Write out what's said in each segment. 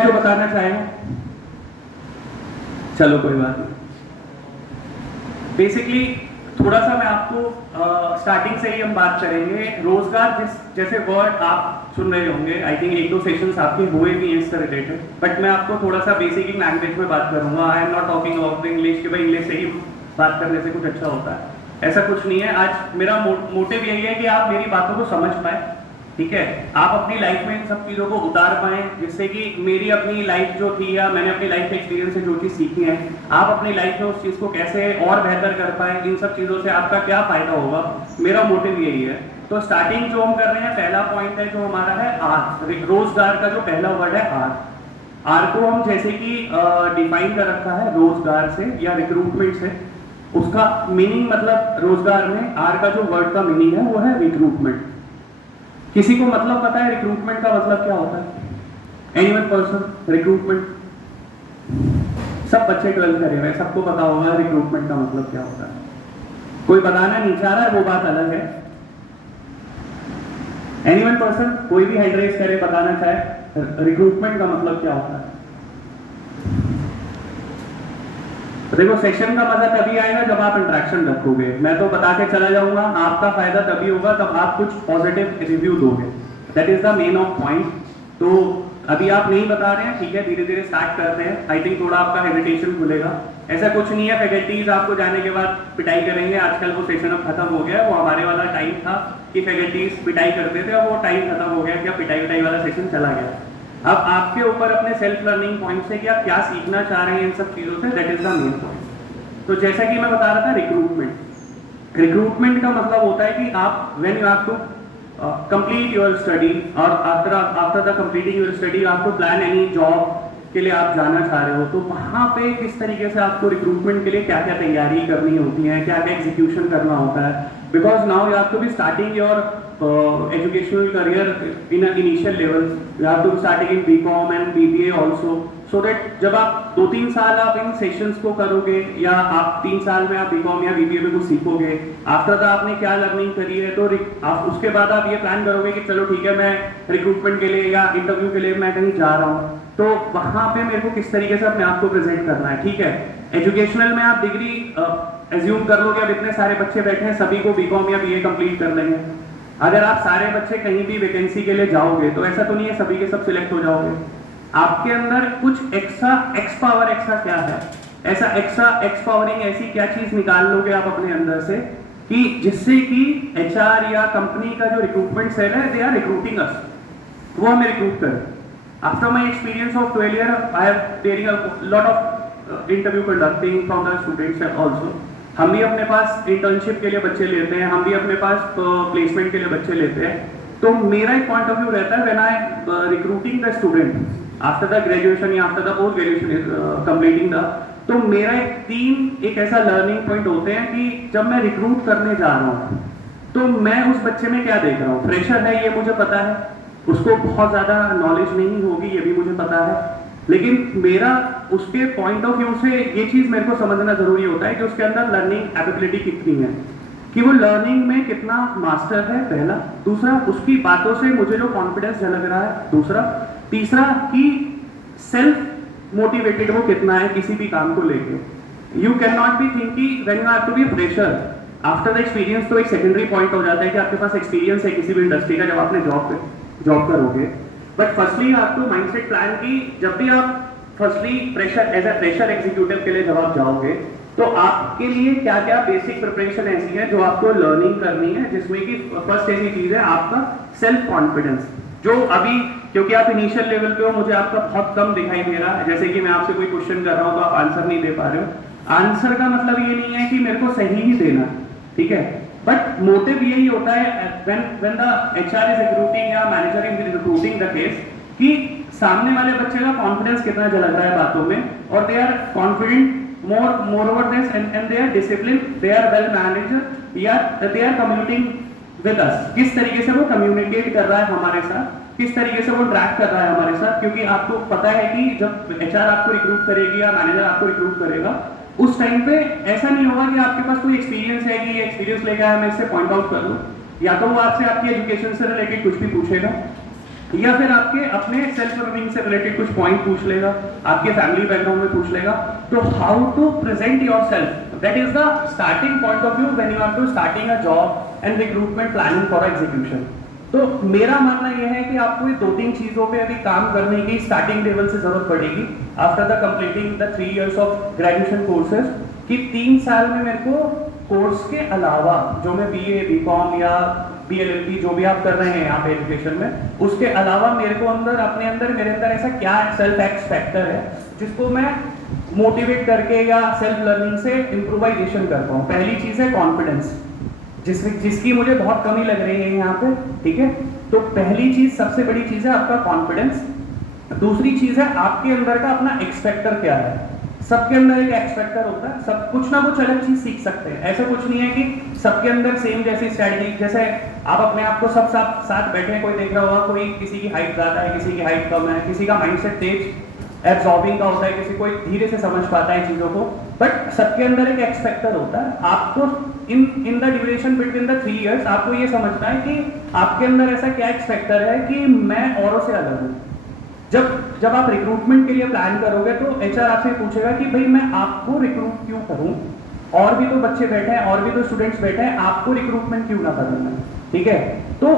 जो बताना चाहेंगे? चलो कोई बात नहीं। बेसिकली थोड़ा सा मैं आपको स्टार्टिंग से ही हम बात करेंगे। रोजगार जैसे वर्ड आप सुन रहे होंगे, आई थिंक एक दो सेशंस आपके हुए भी हैं इससे रिलेटेड, बट मैं आपको थोड़ा सा बेसिक लैंग्वेज में बात करूंगा। I am not talking about English कि भाई इंग्लिश से ही बात करने से कुछ अच्छा होता है, ऐसा कुछ नहीं है। आज मेरा मोटिव यही है कि आप मेरी बातों को समझ पाए, ठीक है, आप अपनी लाइफ में इन सब चीज़ों को उतार पाएं, जिससे कि मेरी अपनी लाइफ जो थी या मैंने अपनी लाइफ एक्सपीरियंस से जो चीज़ सीखी है, आप अपनी लाइफ में उस चीज़ को कैसे और बेहतर कर पाएं, इन सब चीज़ों से आपका क्या फ़ायदा होगा, मेरा मोटिव यही है। तो स्टार्टिंग जो हम कर रहे हैं, पहला पॉइंट है जो हमारा है आर, रोजगार का जो पहला वर्ड है आर। आर को हम जैसे कि डिफाइन कर रखा है रोजगार से या रिक्रूटमेंट से। उसका मीनिंग मतलब रोजगार में आर का जो वर्ड का मीनिंग है वो है रिक्रूटमेंट। किसी को मतलब पता है रिक्रूटमेंट का मतलब क्या होता है? Any one person? रिक्रूटमेंट सब बच्चे 12th करे हुए, सबको पता होगा रिक्रूटमेंट का मतलब क्या होता है। कोई बताना नहीं चाह रहा है, वो बात अलग है। एनी वन पर्सन, कोई भी हैंड रेज करे, बताना चाहे रिक्रूटमेंट का मतलब क्या होता है। देखो, सेशन का मजा तभी आएगा जब आप इंटरेक्शन रखोगे। मैं तो बता के चला जाऊंगा, आपका फायदा तभी होगा जब आप कुछ पॉजिटिव रिव्यू दोगे। That is the main of point. तो अभी आप नहीं बता रहे हैं, ठीक है, धीरे धीरे स्टार्ट करते हैं। आई थिंक थोड़ा आपका हेजिटेशन खुलेगा। ऐसा कुछ नहीं है फैकल्टीज आपको जाने के बाद पिटाई करेंगे। आजकल वो सेशन अब खत्म हो गया। वो हमारे वाला टाइम था कि फैकल्टीज पिटाई करते थे, अब वो टाइम खत्म हो गया कि पिटाई विटाई वाला सेशन चला गया। अब आपके ऊपर अपने सेल्फ लर्निंग पॉइंट से कि आप क्या सीखना चाह रहे हैं इन सब चीज़ों से, that is the main point. तो जैसा कि मैं बता रहा था, रिक्रूटमेंट का मतलब होता है कि आप when you have to complete your study और after the completing your study आप टू प्लान एनी जॉब के लिए आप जाना चाह रहे हो, तो वहाँ पे किस तरीके से आपको रिक्रूटमेंट के लिए क्या क्या तैयारी करनी होती है, क्या क्या एग्जीक्यूशन करना होता है। Because now you have to be starting your educational career in an initial level. You have to be starting in BCom and BBA also, so that जब आप 2-3 साल आप इन सेशंस को करोगे या आप 3 साल में आप BCom या BBA में कुछ सीखोगे, आफ्टर द आपने क्या लर्निंग करी है, तो आप उसके बाद आप ये प्लान करोगे कि चलो ठीक है, मैं रिक्रूटमेंट के लिए या इंटरव्यू के लिए मैं कहीं जा रहा हूँ, तो वहाँ पे मेरे को किस तरीके से अपने आप को प्रेजेंट करना है। ठीक है, एजुकेशनल में आप डिग्री एज्यूम कर लो कि अब इतने सारे बच्चे बैठे हैं, सभी को BCom या BA कंप्लीट कर लेंगे। अगर आप सारे बच्चे कहीं भी वैकेंसी के लिए जाओगे तो ऐसा तो नहीं है सभी के सब सिलेक्ट हो जाओगे। आपके अंदर कुछ एक्स्ट्रा क्या है, ऐसा एक्स्ट्रा पावरिंग ऐसी क्या चीज निकाल लोगे आप अपने अंदर से कि जिससे कि HR या कंपनी का जो रिक्रूटमेंट सेल है, दे आर रिक्रूटिंग अस, वो हमें रिक्रूट करें। After my experience of 12 year I have taking a lot of interview conducting from the students also. हम भी अपने पास इंटर्नशिप के लिए बच्चे लेते हैं, हम भी अपने पास प्लेसमेंट के लिए बच्चे लेते हैं। तो मेरा एक पॉइंट ऑफ व्यू रहता है, when I recruiting the student after the graduation या after the post graduation completing the, तो मेरा एक ऐसा लर्निंग पॉइंट होते हैं कि जब मैं रिक्रूट करने जा रहा हूँ तो मैं उस बच्चे में क्या देख रहा हूँ। फ्रेशर है ये मुझे पता है, उसको बहुत ज़्यादा नॉलेज नहीं होगी ये भी मुझे पता है, लेकिन मेरा उसके पॉइंट ऑफ व्यू से ये चीज़ मेरे को समझना जरूरी होता है कि उसके अंदर लर्निंग एबिलिटी कितनी है, कि वो लर्निंग में कितना मास्टर है, पहला। दूसरा, उसकी बातों से मुझे जो कॉन्फिडेंस झलक रहा है, दूसरा। तीसरा, कि सेल्फ मोटिवेटेड वो कितना है किसी भी काम को लेके। You can not be thinking when you have to be fresher after the experience, तो एक सेकेंडरी पॉइंट हो जाता है कि आपके पास एक्सपीरियंस है किसी भी इंडस्ट्री का जब आपने जॉब करोगे। बट फर्स्टली आपको माइंडसेट प्लान की, जब भी आप firstly fresher as a fresher executive के लिए जब आप जाओगे तो आपके लिए क्या क्या बेसिक प्रिपरेशन ऐसी है जो आपको लर्निंग करनी है, जिसमें कि फर्स्ट ऐसी चीज है आपका सेल्फ कॉन्फिडेंस, जो अभी क्योंकि आप इनिशियल लेवल पे हो मुझे आपका बहुत कम दिखाई दे रहा है। जैसे कि मैं आपसे कोई क्वेश्चन कर रहा हूँ तो आप आंसर नहीं दे पा रहे हो। आंसर का मतलब ये नहीं है कि मेरे को सही ही देना, ठीक है, बट मोटिव यही होता है when the HR is recruiting या manager is recruiting the case, कि सामने वाले बच्चे का कॉन्फिडेंस कितना झलक रहा है बातों में, और they are confident more over this and they are discipline, they are well manager, या they are communicating with us, किस तरीके से वो कम्युनिकेट कर रहा है हमारे साथ, किस तरीके से वो ट्रैक कर रहा है हमारे साथ। क्योंकि आपको पता है कि जब HR आपको रिक्रूट करेगी या मैनेजर आपको रिक्रूट करेगा, उस टाइम पे ऐसा नहीं होगा कि आपके पास कोई एक्सपीरियंस है कि ये एक्सपीरियंस लेके आया मैं इससे पॉइंट आउट कर लूं, या तो वो आपसे आपकी एजुकेशन से रिलेटेड कुछ भी पूछेगा, या फिर आपके अपने सेल्फ लर्निंग से रिलेटेड कुछ पॉइंट पूछ लेगा, आपके फैमिली बैकग्राउंड में पूछ लेगा। तो how to present yourself, that is the starting point of view when you are to starting a job and recruitment planning for execution. तो मेरा मानना यह है कि आपको ये 2-3 चीजों पे अभी काम करने की स्टार्टिंग लेवल से जरूरत पड़ेगी after the completing the 3 years of graduation courses, कि 3 साल में मेरे को कोर्स के अलावा जो मैं बीए, बीकॉम या बीएलएलबी जो भी आप कर रहे हैं यहाँ पे एजुकेशन में, उसके अलावा मेरे को मेरे अंदर ऐसा क्या सेल्फ एक्स फैक्टर है जिसको मैं मोटिवेट करके या सेल्फ लर्निंग से इम्प्रोवाइजेशन कर पाऊँ। पहली चीज है कॉन्फिडेंस, जिसकी मुझे बहुत कमी लग रही है यहाँ पे, ठीक है। तो पहली चीज, सबसे बड़ी चीज है आपका कॉन्फिडेंस। दूसरी चीज है आपके अंदर का अपना एक्सपेक्टर क्या है। सबके अंदर एक एक्सपेक्टर होता है, सब कुछ ना कुछ अलग चीज सीख सकते हैं। ऐसा कुछ नहीं है कि सबके अंदर सेम जैसी स्ट्रेटजी, जैसे आप अपने आप को सब साथ बैठे हैं, कोई देख रहा होगा, कोई किसी की हाइट ज्यादा है, किसी की हाइट कम है, किसी का माइंडसेट तेज एब्जॉर्बिंग का होता है, किसी कोई धीरे से समझ पाता है चीजों को, बट सबके अंदर एक एक्सपेक्टर होता है। आपको in the duration between the 3 years आपको ये समझना है कि आपके अंदर ऐसा क्या एक्सपेक्टर है कि मैं औरों से अलग हूँ। जब आप रिक्रूटमेंट के लिए प्लान करोगे तो एचआर आपसे पूछेगा कि भाई मैं आपको रिक्रूट क्यों करूं, और भी तो बच्चे बैठे हैं, और भी तो स्टूडेंट्स बैठे हैं, आपको रिक्रूटमेंट क्यों ना करना, ठीक है। तो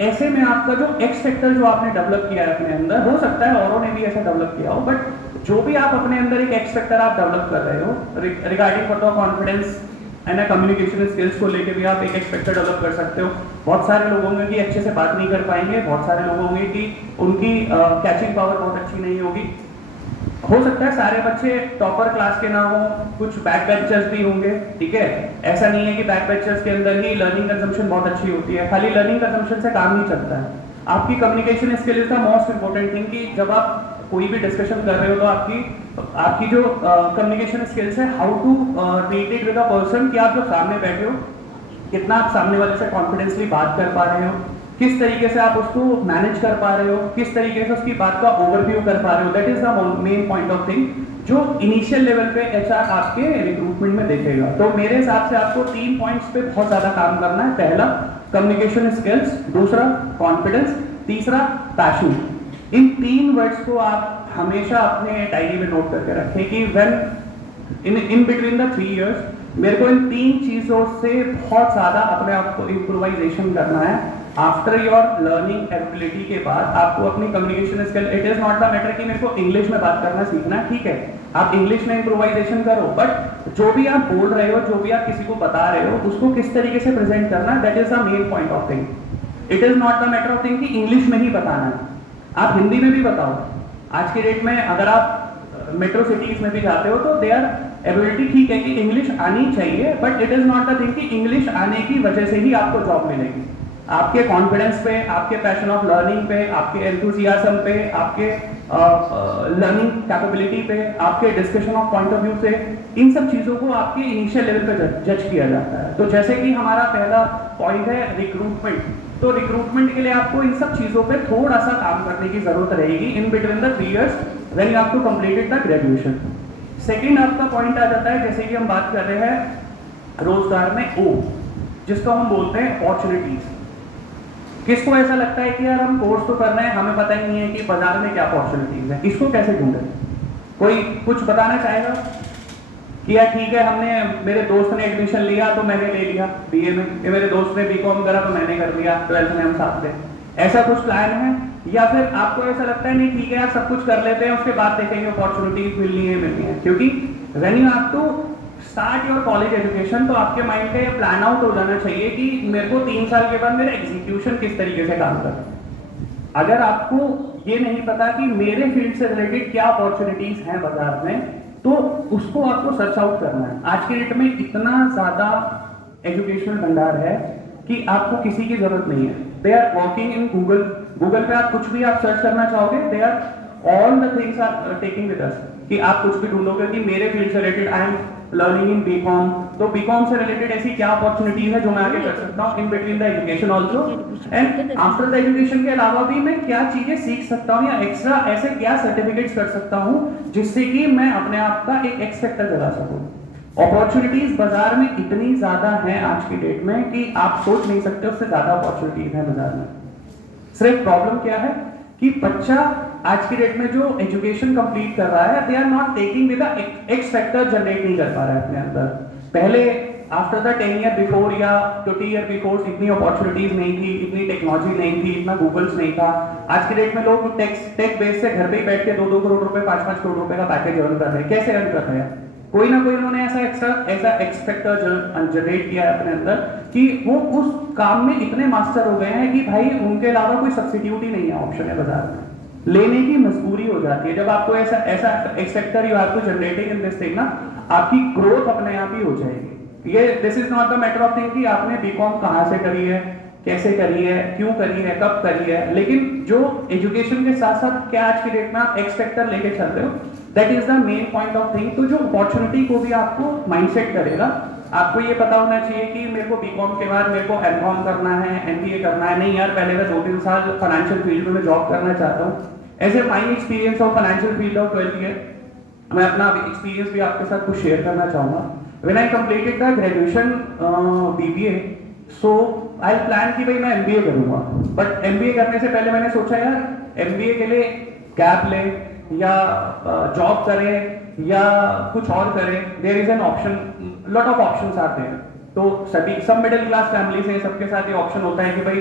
ऐसे में आपका जो एक्स फैक्टर जो आपने डेवलप किया है अपने अंदर, हो सकता है औरों ने भी ऐसा डेवलप किया हो, बट जो भी आप अपने अंदर एक एक्स फैक्टर आप डेवलप कर रहे हो regarding for the confidence and communication skills को लेके भी आप एक एक्सपेक्टर डेवलप कर सकते हो। बहुत सारे लोग होंगे कि अच्छे से बात नहीं कर पाएंगे, बहुत सारे लोग होंगे कि उनकी कैचिंग पावर बहुत अच्छी नहीं होगी। हो सकता है सारे बच्चे टॉपर क्लास के ना हो, कुछ बैक बेंचर्स भी होंगे, ठीक है। ऐसा नहीं है कि बैक बेंचर्स के अंदर ही लर्निंग कंजम्पशन बहुत अच्छी होती है, खाली लर्निंग कंजम्पशन से काम नहीं चलता है। आपकी communication skill is the most important thing, कि जब आप कोई भी डिस्कशन कर रहे हो तो आपकी जो कम्युनिकेशन स्किल्स है, how to treat it with a person, कि आप जब सामने बैठे हो कितना आप सामने वाले से कॉन्फिडेंसली बात कर पा रहे हो, किस तरीके से आप उसको मैनेज कर पा रहे हो, किस तरीके से उसकी बात का ओवरव्यू कर पा रहे हो। That is the main point of thing जो इनिशियल लेवल पे एचआर आपके रिक्रूटमेंट में देखेगा। तो मेरे हिसाब से आपको 3 पॉइंट्स पे बहुत ज्यादा काम करना है। पहला कम्युनिकेशन स्किल्स, दूसरा कॉन्फिडेंस, तीसरा पैशन। इन 3 वर्ड्स को आप हमेशा अपने डायरी में नोट करके रखें कि when in between the 3 years मेरे को इन 3 चीजों से बहुत ज्यादा अपने आप को इम्प्रोवाइजेशन करना है। आफ्टर योर लर्निंग एबिलिटी के बाद आपको अपनी communication skill, it is not the matter कि मेरे को इंग्लिश में बात करना सीखना है, ठीक है, आप इंग्लिश में इम्प्रोवाइजेशन करो, बट जो भी आप बोल रहे हो, जो भी आप किसी को बता रहे हो, उसको किस तरीके से प्रेजेंट करना है, that is the main point of thing. It is not the matter of thing कि इंग्लिश में ही बताना है, आप हिंदी में भी बताओ। आज के डेट में अगर आप मेट्रो सिटीज में भी जाते हो तो देयर एबिलिटी, ठीक है कि इंग्लिश आनी चाहिए, but it is not the thing कि इंग्लिश आने की वजह से ही आपको जॉब मिलेगी। आपके कॉन्फिडेंस पे, आपके पैशन ऑफ लर्निंग पे, आपके एंथुसियाज्म पे, आपके लर्निंग कैपेबिलिटी पे, आपके discussion of point of view से, इन सब चीजों को आपके इनिशियल लेवल पे जज किया जाता है। तो जैसे कि हमारा पहला पॉइंट है रिक्रूटमेंट, तो रिक्रूटमेंट के लिए आपको इन सब चीजों पे थोड़ा सा काम करने की जरूरत रहेगी in between the 3 years when you have to complete the graduation. Second आपका पॉइंट आ जाता है, जैसे कि हम बात कर रहे हैं रोजगार में ओ, जिसको हम बोलते हैं अपॉर्चुनिटीज। किसको ऐसा लगता है कि यार हम कोर्स तो कर रहे हैं, हमें पता ही नहीं है कि बाजार में क्या अपॉर्चुनिटीज है, इसको कैसे ढूंढे? कोई कुछ बताना चाहेगा कि यार ठीक है, हमने, मेरे दोस्त ने एडमिशन लिया तो मैंने ले लिया बीए में, या मेरे दोस्त ने बीकॉम करा तो मैंने कर लिया, 12th में हम साथ थे, ऐसा कुछ प्लान है? या फिर आपको ऐसा लगता है नहीं ठीक है यार सब कुछ कर लेते हैं, उसके बाद देखेंगे अपॉर्चुनिटीज मिलनी है, क्योंकि when you have to start your college education तो आपके माइंड पे प्लान आउट हो जाना चाहिए कि मेरे को 3 साल के बाद मेरा एग्जीक्यूशन किस तरीके से काम कर। अगर आपको ये नहीं पता कि मेरे फील्ड से रिलेटेड क्या अपॉर्चुनिटीज हैं बाजार में, तो उसको आपको सर्च आउट करना है। आज के डेट में इतना ज्यादा एजुकेशनल भंडार है कि आपको किसी की जरूरत नहीं है। They are working in Google पे आप कुछ भी आप सर्च करना चाहोगे, they are all the things are taking with us, कि आप कुछ भी ढूंढोगे कि मेरे फील्ड से related I am learning in BCom, तो बीकॉम से रिलेटेड ऐसी क्या अपॉर्चुनिटीज है जो मैं आगे कर सकता हूँ इन between the education also, and after the education के अलावा भी मैं क्या चीजें सीख सकता हूँ या एक्स्ट्रा ऐसे क्या सर्टिफिकेट्स कर सकता हूँ जिससे कि मैं अपने आप का एक एक्स फैक्टर जगा सकूँ। अपॉर्चुनिटीज बाजार में इतनी ज्यादा हैं आज की डेट में कि आप सोच नहीं सकते, उससे ज्यादा अपॉर्चुनिटीज हैं बाजार में। सिर्फ प्रॉब्लम क्या है कि बच्चा आज की डेट में जो एजुकेशन कंप्लीट कर रहा है, they are not taking with X factor generate नहीं कर पा रहा है अपने अंदर। पहले आफ्टर द 10 ईयर बिफोर या 20 ईयर बिफोर इतनी अपॉर्चुनिटीज नहीं थी, इतनी टेक्नोलॉजी नहीं थी, इतना गूगल्स नहीं था। आज की डेट में लोग टेक बेस से घर पे ही बैठ के 2-2 करोड़ रुपए 5-5 करोड़ रुपए का पैकेज अर्न कर रहे हैं। कैसे अर्न कर रहे हैं? कोई ना कोई उन्होंने ऐसा एक्स फैक्टर जनरेट किया है अपने अंदर कि वो उस काम में इतने मास्टर हो गए हैं कि भाई उनके अलावा कोई सब्स्टिट्यूट ही नहीं है ऑप्शन है बाजार में, लेने की मजबूरी हो जाती है। जब आपको ऐसा X factor you have to generating in this thing ना, आपकी ग्रोथ अपने आप ही हो जाएगी। ये this is not the matter of thing कि आपने बीकॉम कहां से करी है, कैसे करी है, क्यों करी है, कब करी है, लेकिन जो एजुकेशन के साथ साथ क्या आज की डेट में आप एक्स फैक्टर लेके चल रहे हो, that is the main point of thing. तो जो अपॉर्चुनिटी को भी आपको माइंडसेट करेगा, आपको ये पता होना चाहिए कि मेरे को बीकॉम के बाद मेरे को एमकॉम करना है, एमबीए करना है, नहीं यार पहले मैं 2-3 साल फाइनेंशियल फील्ड में जॉब करना चाहता हूँ। As a my experience of financial field of 12 year, मैं अपना एक्सपीरियंस भी आपके साथ कुछ शेयर करना चाहूंगा। When I completed the graduation BBA, so I plan कि भाई मैं एमबीए करूंगा, बट एमबीए करने से पहले मैंने सोचा यार एमबीए के लिए गैप ले या जॉब करें या कुछ और करें, there is an option, lot of options आते हैं। तो सभी सब मिडिल क्लास फैमिलीज हैं, सबके साथ ये ऑप्शन होता है कि भाई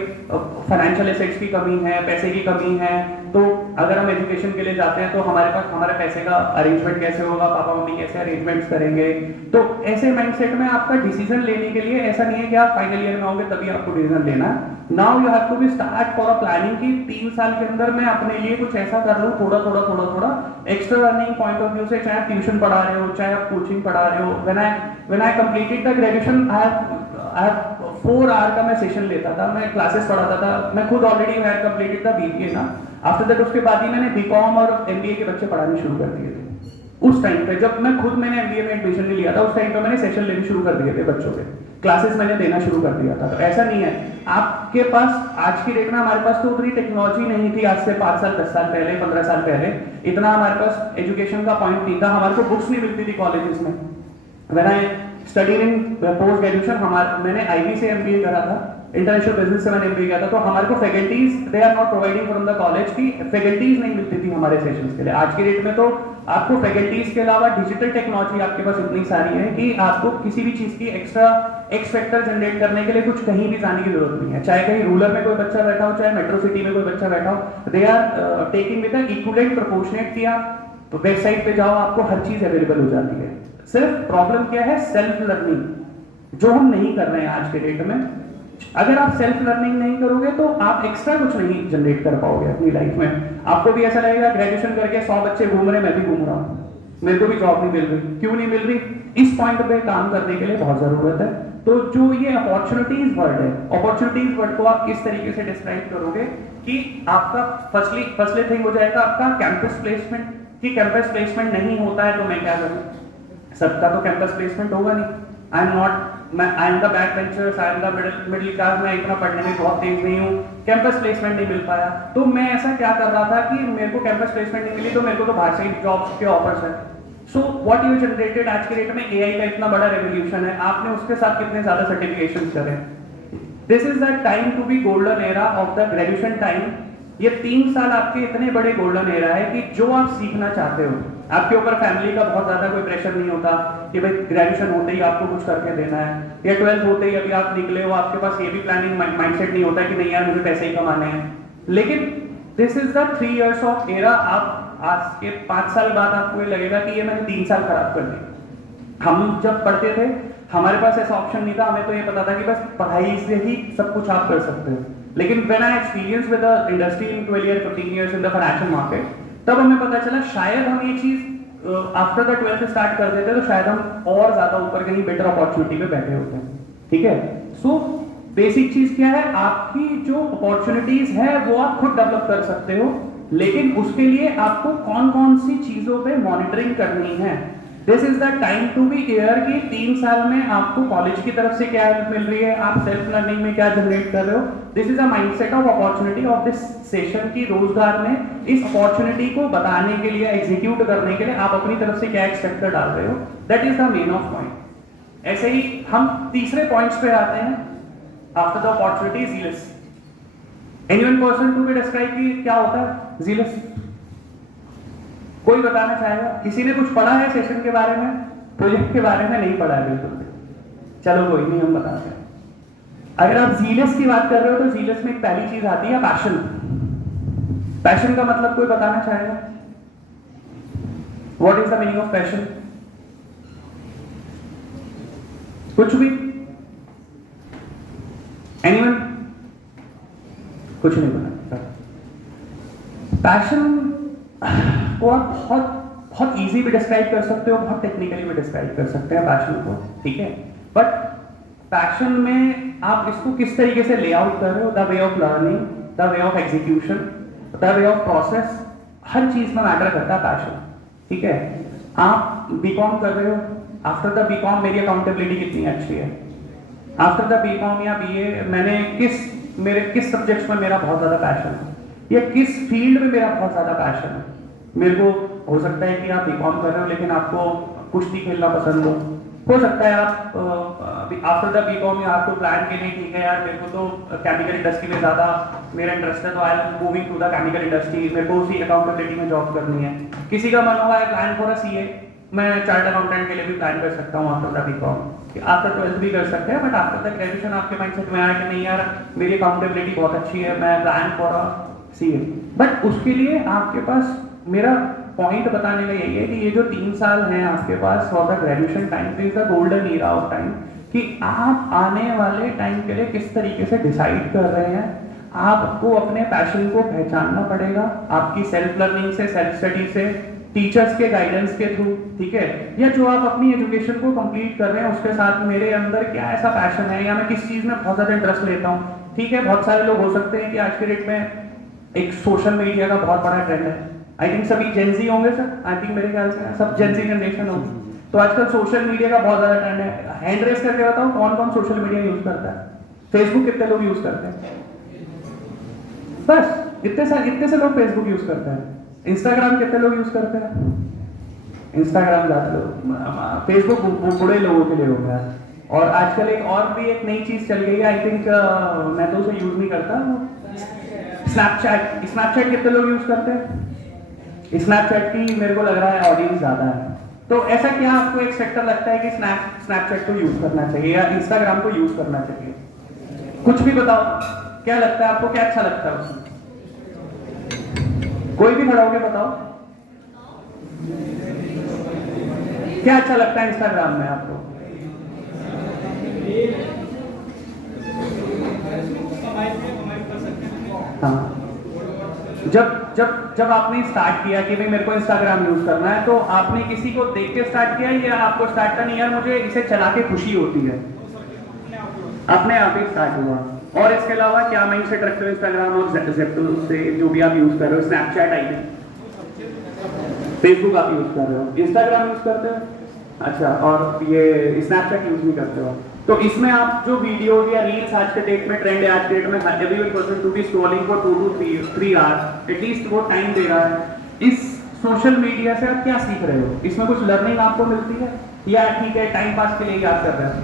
फाइनेंशियल एसेट्स की कमी है, पैसे की कमी है, तो अगर हम एजुकेशन के लिए जाते हैं तो हमारे पास हमारे पैसे का अरेंजमेंट कैसे होगा, पापा मम्मी कैसे अरेंजमेंट्स करेंगे। तो ऐसे माइंडसेट में आपका डिसीजन लेने के लिए ऐसा नहीं है कि आप फाइनल ईयर में होंगे तभी आपको डिसीजन लेना है। Now you have to be start for a planning कि 3 साल के अंदर मैं अपने लिए कुछ ऐसा कर लूँ, थोड़ा extra earning point of view से, चाहे आप ट्यूशन पढ़ा रहे हो, चाहे आप कोचिंग पढ़ा रहे हो। When I completed the graduation, I have 4 hour का मैं सेशन लेता था, मैं क्लासेस पढ़ाता था, मैं खुद already had completed the BBA ना। आफ्टर दैट उसके बाद ही मैंने बीकॉम और एमबीए के बच्चे पढ़ाने शुरू कर दिए थे। उस टाइम पे जब मैं खुद मैंने एमबीए में एडमिशन नहीं लिया था, उस टाइम पे मैंने सेशन लेने शुरू कर दिए थे बच्चों के, क्लासेस मैंने देना शुरू कर दिया था। तो ऐसा नहीं है आपके पास आज की डेट में, हमारे पास तो उतनी टेक्नोलॉजी नहीं थी आज से 5 साल 10 साल पहले, 15 साल पहले, इतना हमारे पास एजुकेशन का पॉइंट नहीं था, हमारे को बुक्स नहीं मिलती थी कॉलेजेस में। When I studied in post graduation, मैंने आईबी से एमबीए करा था, इंटरनेशनल बिजनेस से मैंने एमबीए किया था, तो हमारे को faculties they are not providing from the college की फैकल्टीज नहीं मिलती थी हमारे सेशंस के लिए। आज की डेट में तो आपको फैकल्टीज के अलावा डिजिटल टेक्नोलॉजी आपके पास इतनी सारी है कि आपको किसी भी चीज की एक्स्ट्रा एक्स फैक्टर जनरेट करने के लिए कुछ कहीं भी जाने की जरूरत नहीं है। चाहे कहीं रूरल में कोई बच्चा बैठा हो, चाहे मेट्रो सिटी में कोई बच्चा बैठा हो, they are taking with the equivalent proportionate कि आप तो वेबसाइट पे जाओ, आपको हर चीज अवेलेबल हो जाती है। सिर्फ प्रॉब्लम क्या है, सेल्फ लर्निंग, जो हम नहीं कर रहे हैं आज के डेट में। अगर आप सेल्फ लर्निंग नहीं करोगे तो आप एक्स्ट्रा कुछ नहीं जनरेट कर पाओगे अपनी लाइफ में। आपको भी ऐसा लगेगा ग्रेजुएशन करके 100 बच्चे घूम रहे, मैं भी घूम रहा हूँ, मेरे को भी जॉब नहीं मिल रही, क्यों नहीं मिल रही? इस पॉइंट पे काम करने के लिए बहुत जरूरत है। तो जो ये अपॉर्चुनिटीज वर्ड है, अपॉर्चुनिटीज वर्ड को आप किस तरीके से डिस्क्राइब करोगे कि आपका फर्स्टली थिंग हो जाएगा आपका कैंपस प्लेसमेंट, कि कैंपस प्लेसमेंट नहीं होता है तो मैं क्या करूं? सबका तो कैंपस प्लेसमेंट होगा नहीं। I am the back benchers, I am the middle class, मैं इतना पढ़ने में बहुत तेज नहीं हूँ, कैंपस प्लेसमेंट नहीं मिल पाया। तो मैं ऐसा क्या कर रहा था कि मेरे को कैंपस प्लेसमेंट नहीं मिली तो मेरे को तो बाहर से ही जॉब्स के ऑफर्स है। सो व्हाट यू जनरेटेड, आज के डेट में एआई का इतना बड़ा रेवोल्यूशन है, आपने उसके साथ कितने ज्यादा सर्टिफिकेशंस करे। This is the time to be golden era of the graduation time. ये 3 साल आपके इतने बड़े गोल्डन एरा है कि जो आप सीखना चाहते हो, आपके ऊपर फैमिली का बहुत ज्यादा कोई प्रेशर नहीं होता कि भाई ग्रेजुएशन होते ही आपको कुछ करके देना है, या 12th होते ही अभी आप निकले हो, आपके पास ये भी प्लानिंग माइंडसेट नहीं होता कि नहीं यार मुझे पैसे ही कमाने हैं। लेकिन this is the 3 years of era. आप आज के 5 साल बाद आपको ये लगेगा कि ये मैंने 3 साल खराब कर दिए। हम जब पढ़ते थे हमारे पास ऐसा ऑप्शन नहीं था, हमें तो ये पता था कि बस पढ़ाई से ही सब कुछ आप कर सकते हो। लेकिन when I experience with the industry in 12 year 15 years in the financial market, तब हमें पता चला शायद हम ये चीज आफ्टर द 12th स्टार्ट कर देते तो शायद हम और ज्यादा ऊपर कहीं बेटर अपॉर्चुनिटी पे बैठे होते हैं। ठीक है, सो बेसिक चीज क्या है, आपकी जो अपॉर्चुनिटीज है वो आप खुद डेवलप कर सकते हो, लेकिन उसके लिए आपको कौन कौन सी चीजों पे मॉनिटरिंग करनी है। This is the time to be air कि 3 साल में आपको कॉलेज की तरफ से क्या हेल्प मिल रही है, आप सेल्फ लर्निंग में क्या जनरेट कर रहे हो। This is a mindset of opportunity of this session की रोजगार में इस अपॉर्चुनिटी को बताने के लिए, एग्जीक्यूट करने के लिए आप अपनी तरफ से क्या एक्सपेक्ट डाल रहे हो, that is the main of point. ऐसे ही हम तीसरे पॉइंट्स पे आते हैं after the opportunity jealous. Anyone person to be describe की क्या होता है? जीलस। कोई बताना चाहेगा? किसी ने कुछ पढ़ा है सेशन के बारे में? प्रोजेक्ट के बारे में नहीं पढ़ा है बिल्कुल भी। चलो कोई नहीं, हम बताते हैं। अगर आप जीलस की बात कर रहे हो तो जीलस में एक पहली चीज आती है पैशन। पैशन का मतलब कोई बताना चाहेगा? What is the meaning of passion? कुछ भी? एनीवन? कुछ नहीं पता। पैशन को आप बहुत बहुत इजी भी डिस्क्राइब कर सकते हो, बहुत टेक्निकली भी डिस्क्राइब कर सकते हैं पैशन को, ठीक है। बट पैशन में आप इसको किस तरीके से ले आउट कर रहे हो, the way of learning, the way of execution, the way of process, हर चीज में मैटर करता है पैशन, ठीक है। आप बीकॉम कर रहे हो, आफ्टर द बीकॉम मेरी अकाउंटेबिलिटी कितनी अच्छी है, आफ्टर द बीकॉम या बीए मैंने मेरे किस सब्जेक्ट्स में मेरा बहुत ज्यादा पैशन है, या किस फील्ड में मेरा बहुत ज्यादा पैशन है। मेरे को हो सकता है कि आप बीकॉम कर रहे हो लेकिन आपको कुश्ती खेलना पसंद हो सकता है आप आफ्टर द बीकॉम या आपको प्लान के लिए, ठीक है यार मेरे को तो केमिकल इंडस्ट्री में ज्यादा मेरा इंटरेस्ट है, तो I am moving to the chemical industry, मेरे को उसी अकाउंटेबिलिटी में जॉब करनी है। किसी का मन होगा प्लान फॉर अ सीए, मैं चार्टर्ड अकाउंटेंट के लिए भी प्लान कर सकता हूँ after the BCom, after 12th भी कर सकते हैं, बट आफ्टर द ग्रेजुएशन आपके माइंडसेट में आया कि नहीं यार मेरी अकाउंटेबिलिटी बहुत अच्छी है, मैं plan for a CA. But उसके लिए आपके पास, मेरा पॉइंट बताने का यही है कि ये जो 3 साल हैं आपके पास for the graduation time, is the golden era of time, कि आप आने वाले टाइम के लिए किस तरीके से डिसाइड कर रहे हैं। आपको अपने पैशन को पहचानना पड़ेगा, आपकी सेल्फ लर्निंग से, सेल्फ स्टडी से, टीचर्स के गाइडेंस के थ्रू, ठीक है, या जो आप अपनी एजुकेशन को कंप्लीट कर रहे हैं उसके साथ मेरे अंदर क्या ऐसा पैशन है, या मैं किस चीज में बहुत ज्यादा इंटरेस्ट लेता हूँ, ठीक है। बहुत सारे लोग हो सकते हैं कि आज के डेट में एक सोशल मीडिया का बहुत बड़ा ट्रेंड है, आई थिंक सभी जेनजी होंगे सर, आई थिंक मेरे ख्याल से सब जेनजी जनरेशन होगी, तो आजकल सोशल मीडिया का बहुत ज्यादा ट्रेंड है। हैंड रेस करके बताओ कौन कौन सोशल मीडिया यूज करता है? फेसबुक कितने लोग यूज करते हैं? बस इतने से लोग फेसबुक यूज करते हैं। इंस्टाग्राम कितने लोग यूज करते हैं? इंस्टाग्राम ज्यादा लोग, फेसबुक बूढ़े लोगों के लिए हो गया। और आजकल एक नई चीज चल गई है, आई थिंक मैं तो उसे यूज नहीं करता, स्नैपचैट। स्नैपचैट कितने लोग यूज करते हैं? स्नैपचैट की मेरे को लग रहा है ऑडियंस ज्यादा है। तो ऐसा क्या आपको एक सेक्टर लगता है कि स्नैपचैट को यूज करना चाहिए या इंस्टाग्राम को यूज करना चाहिए? कुछ भी बताओ, क्या लगता है आपको, क्या अच्छा लगता है उसमें? कोई भी खड़ा होकर बताओ, क्या अच्छा लगता है इंस्टाग्राम में आपको? हाँ, जब आपने स्टार्ट किया कि भाई मेरे को इंस्टाग्राम यूज करना है, तो आपने किसी को देख के स्टार्ट किया या आपको स्टार्ट करना, यार मुझे इसे चला के खुशी होती है? अपने आप ही स्टार्ट हुआ। और इसके अलावा क्या माइंड सेट रखते हो इंस्टाग्राम और ज़ेप्टो से जो भी आप यूज कर रहे हो? स्नैपचैट आई थिंक, फेसबुक आप यूज कर रहे हो, इंस्टाग्राम यूज करते हो, अच्छा, और ये स्नैपचैट यूज नहीं करते हो। तो इसमें आप जो वीडियो या रील्स आज के डेट में ट्रेंड है, आज के डेट में everyone person to be scrolling for 2 to 3 hours at least, वो टाइम दे रहा है। इस सोशल मीडिया से आप क्या सीख रहे हो? इसमें कुछ लर्निंग आपको मिलती है या ठीक है टाइम पास के लिए याद कर रहे हैं?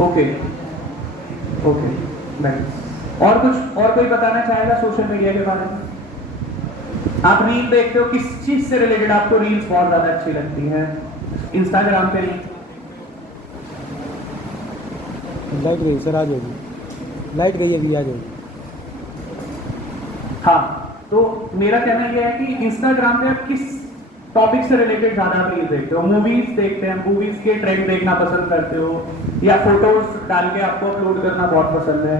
Okay okay, nice. और कुछ, और कोई बताना चाहेगा सोशल मीडिया के बारे में? आप रील देखते हो, किस चीज से रिलेटेड आपको रील्स बहुत ज्यादा अच्छी लगती है? इंस्टाग्राम पे रील? लाइट गई सर, आ जाएगी, लाइट गई अभी, आ जाएगी। हाँ, तो मेरा कहना यह है कि इंस्टाग्राम पे आप किस टॉपिक से रिलेटेड ज्यादा रील देखते हो? मूवीज देखते हैं, मूवीज के ट्रेंड देखना पसंद करते हो, या फोटोज डाल के आपको अपलोड करना बहुत पसंद है,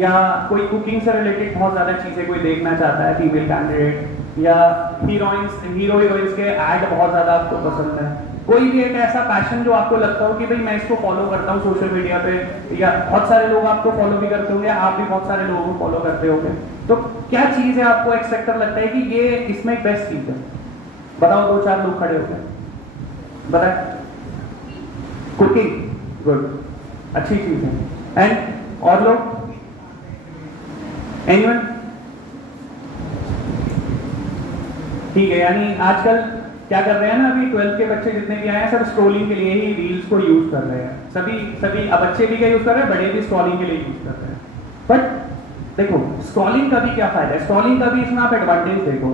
या कोई कुकिंग से रिलेटेड बहुत ज्यादा चीजें कोई देखना चाहता है फीमेल कैंडिडेट, या हीरो हीरोइंस के ऐड बहुत ज्यादा आपको पसंद है? कोई भी एक ऐसा पैशन जो आपको लगता हो कि भाई मैं इसको फॉलो करता हूँ सोशल मीडिया पे, या बहुत सारे लोग आपको फॉलो भी करते होंगे, आप भी बहुत सारे लोगों को फॉलो करते होंगे, तो क्या चीज है आपको एक सेक्टर लगता है कि ये इसमें एक बेस्ट चीज है? बताओ, 2-4 लोग खड़े होंगे, बताए। कुकिंग, गुड, अच्छी चीज है। एंड और लोग? एनीवन? ठीक है, यानी आजकल क्या कर रहे हैं ना, अभी 12th के बच्चे जितने भी आए हैं सब स्क्रॉलिंग के लिए ही रील्स को यूज कर रहे हैं। सभी अब बच्चे भी क्या यूज कर रहे हैं, बड़े भी स्क्रॉलिंग के लिए यूज कर रहे हैं। बट देखो स्क्रॉलिंग का भी क्या फायदा है, स्क्रॉलिंग का भी इसमें आप एडवांटेज देखो।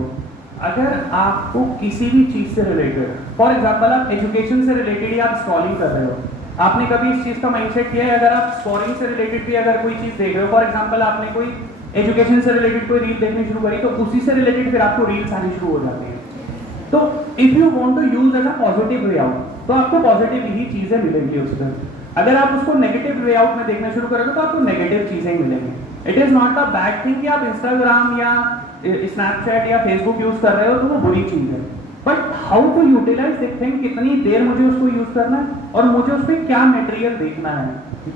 अगर आपको किसी भी चीज से रिलेटेड, फॉर एग्जांपल आप एजुकेशन से रिलेटेड ही आप स्क्रॉलिंग कर रहे हो, आपने कभी इस चीज का माइंडसेट किया है, अगर आप स्क्रॉलिंग से रिलेटेड भी अगर कोई चीज देख रहे हो, फॉर एग्जांपल आपने कोई एजुकेशन से रिलेटेड कोई रील देखनी शुरू करी, तो उसी से रिलेटेड फिर आपको रील्स आनी शुरू हो जाती है। तो if you want to use as a positive way out, तो आपको पॉजिटिव ही चीजें मिलेंगी उसमें। अगर आप उसको नेगेटिव वे आउट में देखना शुरू करोगे तो आपको नेगेटिव चीजें मिलेंगी। It is not a bad thing कि आप इंस्टाग्राम या स्नैपचैट या फेसबुक यूज कर रहे हो तो वो बुरी चीज है, but how to utilize this thing, कितनी देर मुझे उसको यूज करना है और मुझे उस पर क्या मटेरियल देखना है,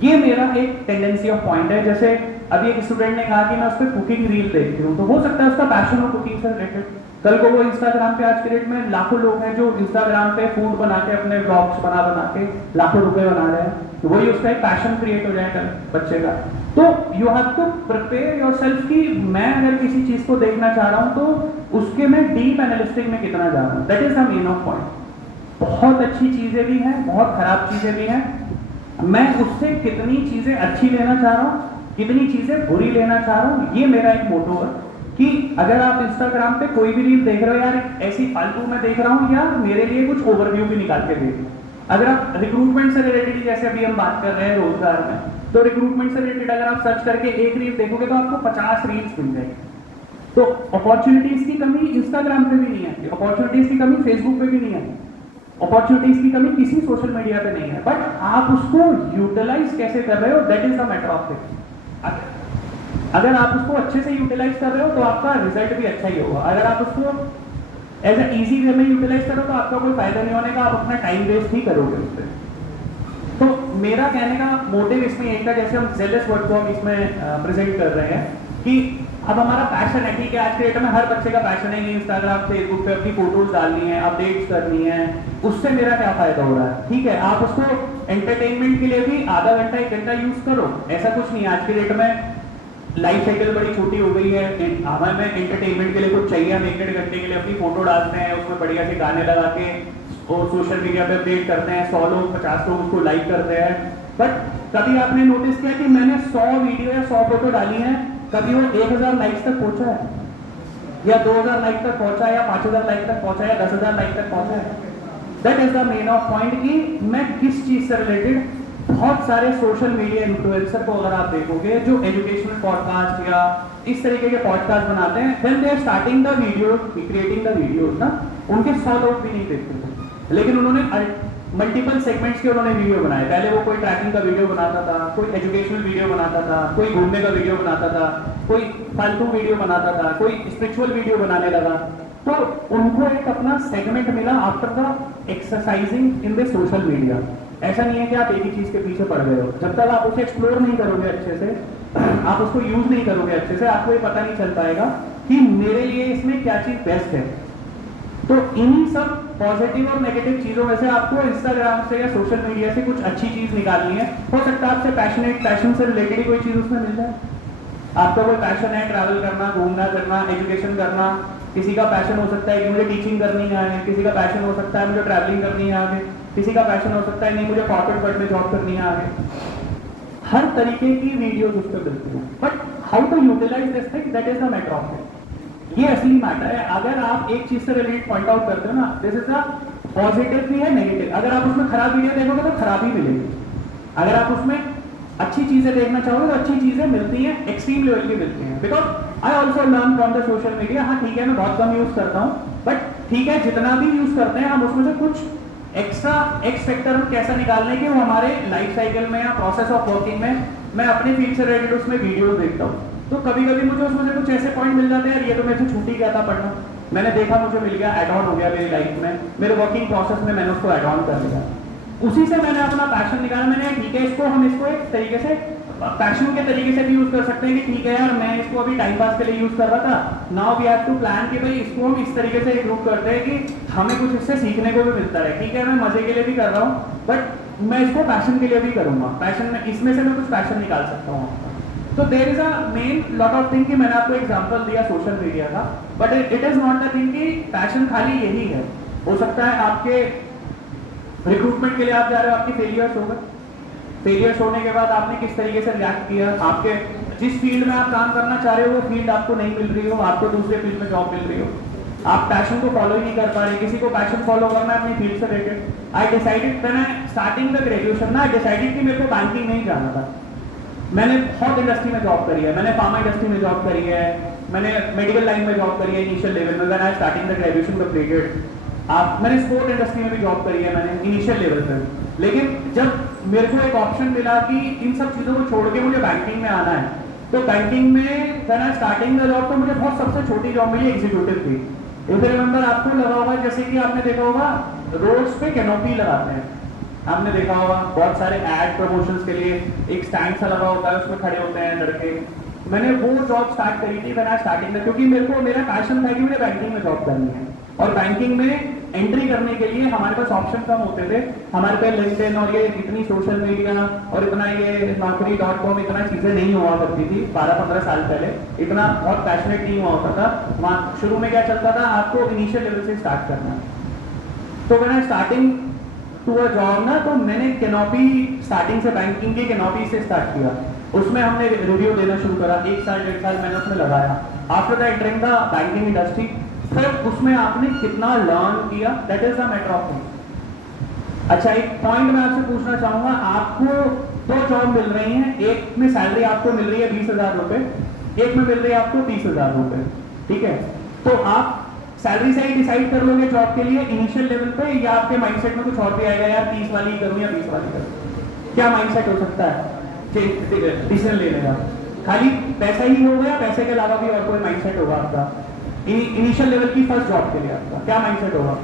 ये मेरा एक टेंडेंसी ऑफ पॉइंट है। जैसे अभी एक स्टूडेंट ने कहा कि मैं उस पर कुकिंग रील देखती हूँ, तो हो सकता है उसका पैशन हो कुकिंग से रिलेटेड, कल को वो इंस्टाग्राम पे, आज के डेट में लाखों लोग हैं जो इंस्टाग्राम पे फूड बना के अपने ब्लॉग्स बना के लाखों रुपए बना रहे हैं, तो वही उसका एक पैशन क्रिएट हो जाएगा बच्चे का। तो you have to prepare yourself कि मैं अगर किसी चीज को देखना चाह रहा हूं तो उसके मैं डीप एनालिस्टिक में कितना जा रहा हूं, that is the main of point. बहुत अच्छी चीजें भी हैं, बहुत खराब चीजें भी हैं, मैं उससे कितनी चीजें अच्छी लेना चाह रहा हूं, कितनी चीजें बुरी लेना चाह रहा हूं, ये मेरा एक मोटो है। कि अगर आप इंस्टाग्राम पे कोई भी रील देख रहे हो, यार ऐसी फालतू में देख रहा हूं या मेरे लिए कुछ ओवरव्यू भी निकाल के देख लो। अगर आप रिक्रूटमेंट से रिलेटेड, जैसे अभी हम बात कर रहे हैं रोजगार में, तो रिक्रूटमेंट से रिलेटेड अगर आप सर्च करके एक रील देखोगे तो आपको 50 रील्स मिल जाएगी। तो अपॉर्चुनिटीज की कमी इंस्टाग्राम पे भी नहीं है, अपॉर्चुनिटीज की कमी फेसबुक पे भी नहीं है, अपॉर्चुनिटीज की कमी किसी सोशल मीडिया पे नहीं है, बट आप उसको यूटिलाइज कैसे कर रहे हो, that is the matter of thing. अगर आप उसको अच्छे से यूटिलाइज कर रहे हो तो आपका रिजल्ट भी अच्छा ही होगा। अगर आप उसको एज ए इजी वे में यूटिलाइज करो तो आपका कोई फायदा नहीं होने का, आप अपना टाइम वेस्ट ही करोगे उस पर। तो मेरा कहने का मोटिव इसमें यही था, जैसे हम जेलस वर्ड को हम इसमें प्रेजेंट कर रहे हैं कि अब हमारा पैशन है, ठीक है, आज के डेट में हर बच्चे का पैशन है कि इंस्टाग्राम फेसबुक पे अपनी फोटोज डालनी है, अपडेट्स करनी है, उससे मेरा क्या फायदा हो रहा है, ठीक है, आप उसको एंटरटेनमेंट के लिए भी आधा घंटा 1 घंटा यूज करो, ऐसा कुछ नहीं। आज के डेट में लाइफ साइकिल बड़ी छोटी हो गई है, हमें एंटरटेनमेंट के लिए कुछ चाहिए, हम 1-1.5 घंटे के लिए अपनी फोटो डालते हैं, उसमें बढ़िया से गाने लगा के और सोशल मीडिया पे अपडेट करते हैं, 100 लोग 50 लोग उसको लाइक करते हैं। बट कभी आपने नोटिस किया कि मैंने 100 वीडियो या 100 फोटो डाली है, कभी वो 1000 लाइक्स तक पहुंचा है या 2000 लाइक तक पहुंचा या 5000 लाइक तक पहुंचा या 10,000 लाइक तक पहुंचा है? That is the main of point कि मैं किस चीज से रिलेटेड। बहुत सारे सोशल मीडिया इन्फ्लुएंसर को अगर आप देखोगे जो एजुकेशनल पॉडकास्ट या इस तरीके के पॉडकास्ट बनाते हैं, when they are starting the video, creating the videos ना, उनके 100 लोग भी नहीं देखते थे, लेकिन उन्होंने मल्टीपल सेगमेंट्स के उन्होंने वीडियो बनाए। पहले वो कोई ट्रैकिंग का वीडियो बनाता था, कोई एजुकेशनल वीडियो बनाता था, कोई घूमने का वीडियो बनाता था, कोई फालतू वीडियो बनाता था, कोई स्पिरिचुअल वीडियो बनाने लगा। तो उनको एक अपना सेगमेंट मिला after the exercising in the social media. ऐसा नहीं है कि आप एक ही चीज के पीछे पड़ गए हो, जब तक आप उसे एक्सप्लोर नहीं करोगे अच्छे से, आप उसको यूज नहीं करोगे अच्छे से, आपको ये पता नहीं चल पाएगा कि मेरे लिए इसमें क्या चीज बेस्ट है। तो इन्हीं सब पॉजिटिव और नेगेटिव चीजों में से आपको इंस्टाग्राम से या सोशल मीडिया से कुछ अच्छी चीज निकालनी है। हो सकता है आपसे पैशन से रिलेटेड ही कोई चीज उसमें मिल जाए। आपका कोई पैशन है ट्रैवल करना, घूमना करना, एजुकेशन करना, किसी का पैशन हो सकता है कि मुझे टीचिंग करनी है, किसी का पैशन हो सकता है मुझे ट्रैवलिंग करनी है आगे, किसी का पैशन हो सकता है नहीं मुझे कॉर्पोरेट वर्ल्ड में जॉब करनी है आगे। हर तरीके की वीडियोस उस पर मिलती हैं, but how to utilize this thing, that is the matter of it. ये असली मैटर है। अगर आप एक चीज से रिलेटेड पॉइंट आउट करते हो ना, दिस इज द पॉजिटिव भी है, नेगेटिव। अगर आप उसमें खराब वीडियो देखोगे तो खराब ही मिलेगी, अगर आप उसमें अच्छी चीजें देखना चाहोगे तो अच्छी चीजें मिलती हैं, एक्सट्रीम लेवल की मिलती हैं। Because I also learn from the social media. हाँ ठीक है, मैं बहुत कम यूज करता हूँ, बट ठीक है, जितना भी यूज करते हैं हम उसमें से कुछ एक्स्ट्रा एक्स फैक्टर हम कैसा निकालने के वो हमारे लाइफ साइकिल में या प्रोसेस ऑफ वर्किंग में, मैं अपने फील्ड से रिलेटेड उसमें वीडियोस देखता हूँ, तो कभी कभी मुझे उसमें से कुछ ऐसे पॉइंट मिल जाते हैं, यार ये तो मेरे से छूट ही गया था पढ़ना, मैंने देखा मुझे मिल गया, एड ऑन हो गया मेरी लाइफ में, मेरे वर्किंग प्रोसेस में मैंने उसको एड ऑन कर लिया, उसी से मैंने अपना पैशन निकाला। मैंने ठीक है, इसको हम इसको एक तरीके से पैशन के तरीके से भी यूज कर सकते हैं कि ठीक है यार मैं इसको अभी टाइम पास के लिए यूज कर रहा था, now we have to plan कि भाई इसको हम इस तरीके से ग्रुप करते हैं कि हमें कुछ इससे सीखने को भी मिलता है। ठीक है, मैं मजे के लिए भी कर रहा हूँ, बट मैं इसको पैशन के लिए भी करूंगा, पैशन में इसमें से मैं कुछ पैशन निकाल सकता हूँ आपका। तो there is a main lot of thing कि मैंने आपको एग्जांपल दिया सोशल मीडिया का, but it is not the thing कि पैशन खाली यही है। हो सकता है आपके रिक्रूटमेंट के लिए आप जा रहे हो, आपकी फेलियर्स होगा, फेलियर्स होने के बाद आपने किस तरीके से रिएक्ट किया, आपके जिस फील्ड में आप काम करना चाह रहे हो वो फील्ड आपको नहीं मिल रही हो, आपको दूसरे फील्ड में जॉब मिल रही हो, आप पैशन को फॉलो ही नहीं कर पा रहे, किसी को पैशन फॉलो करना है अपनी फील्ड से related. I decided when I starting the graduation ना, आई डिसाइडेड कि मेरे को बैंकिंग नहीं जाना था। मैंने बहुत इंडस्ट्री में जॉब करी है, मैंने फार्मा इंडस्ट्री में जॉब करी है, मैंने मेडिकल लाइन में जॉब करी है इनिशियल लेवल में, when I starting the graduation completed. मैंने स्पोर्ट इंडस्ट्री में भी जॉब करी है मैंने इनिशियल लेवल पे। लेकिन जब मेरे को एक ऑप्शन मिला कि इन सब चीज़ों को छोड़ के मुझे बैंकिंग में आना है, तो बैंकिंग में when I starting the job तो मुझे बहुत सबसे छोटी जॉब मिली, एग्जीक्यूटिव थी। इफ यू रिमेंबर, आपको लगा होगा जैसे कि आपने देखा होगा रोड्स पे कैनोपी लगाते हैं, आपने देखा होगा बहुत सारे एड प्रमोशंस के लिए एक स्टैंड सा लगा होता है, उसमें खड़े होते हैं लड़के। मैंने वो जॉब स्टार्ट करी थी व्हेन आई स्टार्टिंग में, क्योंकि मेरे को मेरा पैशन था कि मुझे बैंकिंग में जॉब करनी है, और बैंकिंग में एंट्री करने के लिए हमारे पास ऑप्शन कम होते थे। हमारे पे लिंक्डइन और ये इतनी सोशल मीडिया और इतना ये naukri.com इतना चीजें नहीं हुआ करती थी 12-15 साल पहले, इतना बहुत पैशनेट नहीं हुआ होता था वहाँ। शुरू में क्या चलता था, आपको इनिशियल लेवल से स्टार्ट करना है। तो मैंने स्टार्टिंग टू अ जॉब ना, तो मैंने कैनोपी स्टार्टिंग से बैंकिंग की कैनोपी से स्टार्ट किया, उसमें हमने रिव्यू देना शुरू करा, 1 साल 1.5 साल मैंने उसमें लगाया। After the entering the banking industry, फिर उसमें आपने कितना लर्न किया, that is the matter of thing. अच्छा, एक पॉइंट मैं आपसे पूछना चाहूंगा, आपको 2 जॉब मिल रही हैं, एक में सैलरी आपको मिल रही है 20,000 रुपए, एक में मिल रही है आपको 30,000 रुपए, ठीक है? तो आप सैलरी से ही डिसाइड कर लोगे जॉब के लिए इनिशियल लेवल पे, या आपके माइंडसेट में कुछ और भी आएगा, यार 30 वाली करूं या 20 वाली करूं? क्या माइंडसेट हो सकता है डिसीजन लेने का? खाली पैसा ही होगा या पैसे के अलावा भी और कोई माइंडसेट होगा आपका इनिशियल लेवल की फर्स्ट जॉब के लिए? आपका क्या माइंडसेट होगा?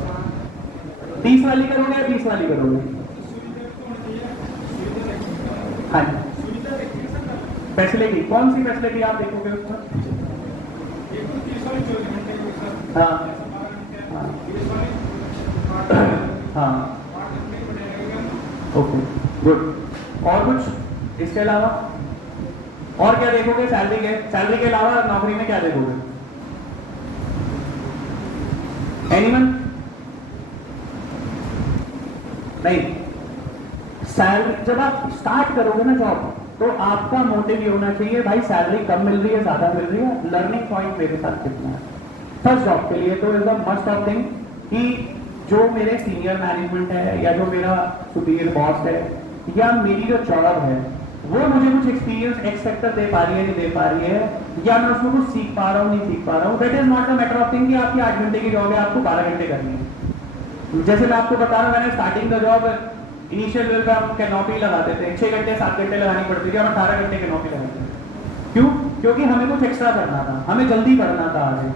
30 वाली करोगे या 20 वाली करोगे? हाँ जी, फैसिलिटी कौन सी फैसिलिटी आप देखोगे उसमें? हाँ हाँ, ओके गुड। और कुछ इसके अलावा और क्या देखोगे? सैलरी के अलावा नौकरी में क्या देखोगे? एनीवन? नहीं। सैलरी जब आप स्टार्ट करोगे ना जॉब, तो आपका मोटिव ये होना चाहिए, भाई सैलरी कम मिल रही है ज्यादा मिल रही है, लर्निंग पॉइंट मेरे साथ कितना है। फर्स्ट जॉब के लिए तो is the must of thing कि जो मेरे सीनियर मैनेजमेंट है, या जो मेरा सुपीरियर बॉस है, या मेरी जो जॉब है, वो मुझे कुछ एक्सपीरियंस एक्सपेक्टर दे पा रही है, नहीं दे पा रही है, या मैं उसमें कुछ सीख पा रहा हूँ, नहीं सीख पा रहा हूँ। That is not a matter of thing कि आपकी 8 घंटे की जॉब है, आपको 12 घंटे करनी है। जैसे मैं आपको बता रहा हूँ, मैंने starting the job initial level पे हम कैनोपी लगाते थे, 6 घंटे 7 घंटे लगानी पड़ती थी, हम 18 घंटे कैनोपी लगाते थे। क्यों? क्योंकि हमें कुछ एक्स्ट्रा करना था, हमें जल्दी पढ़ना था आगे।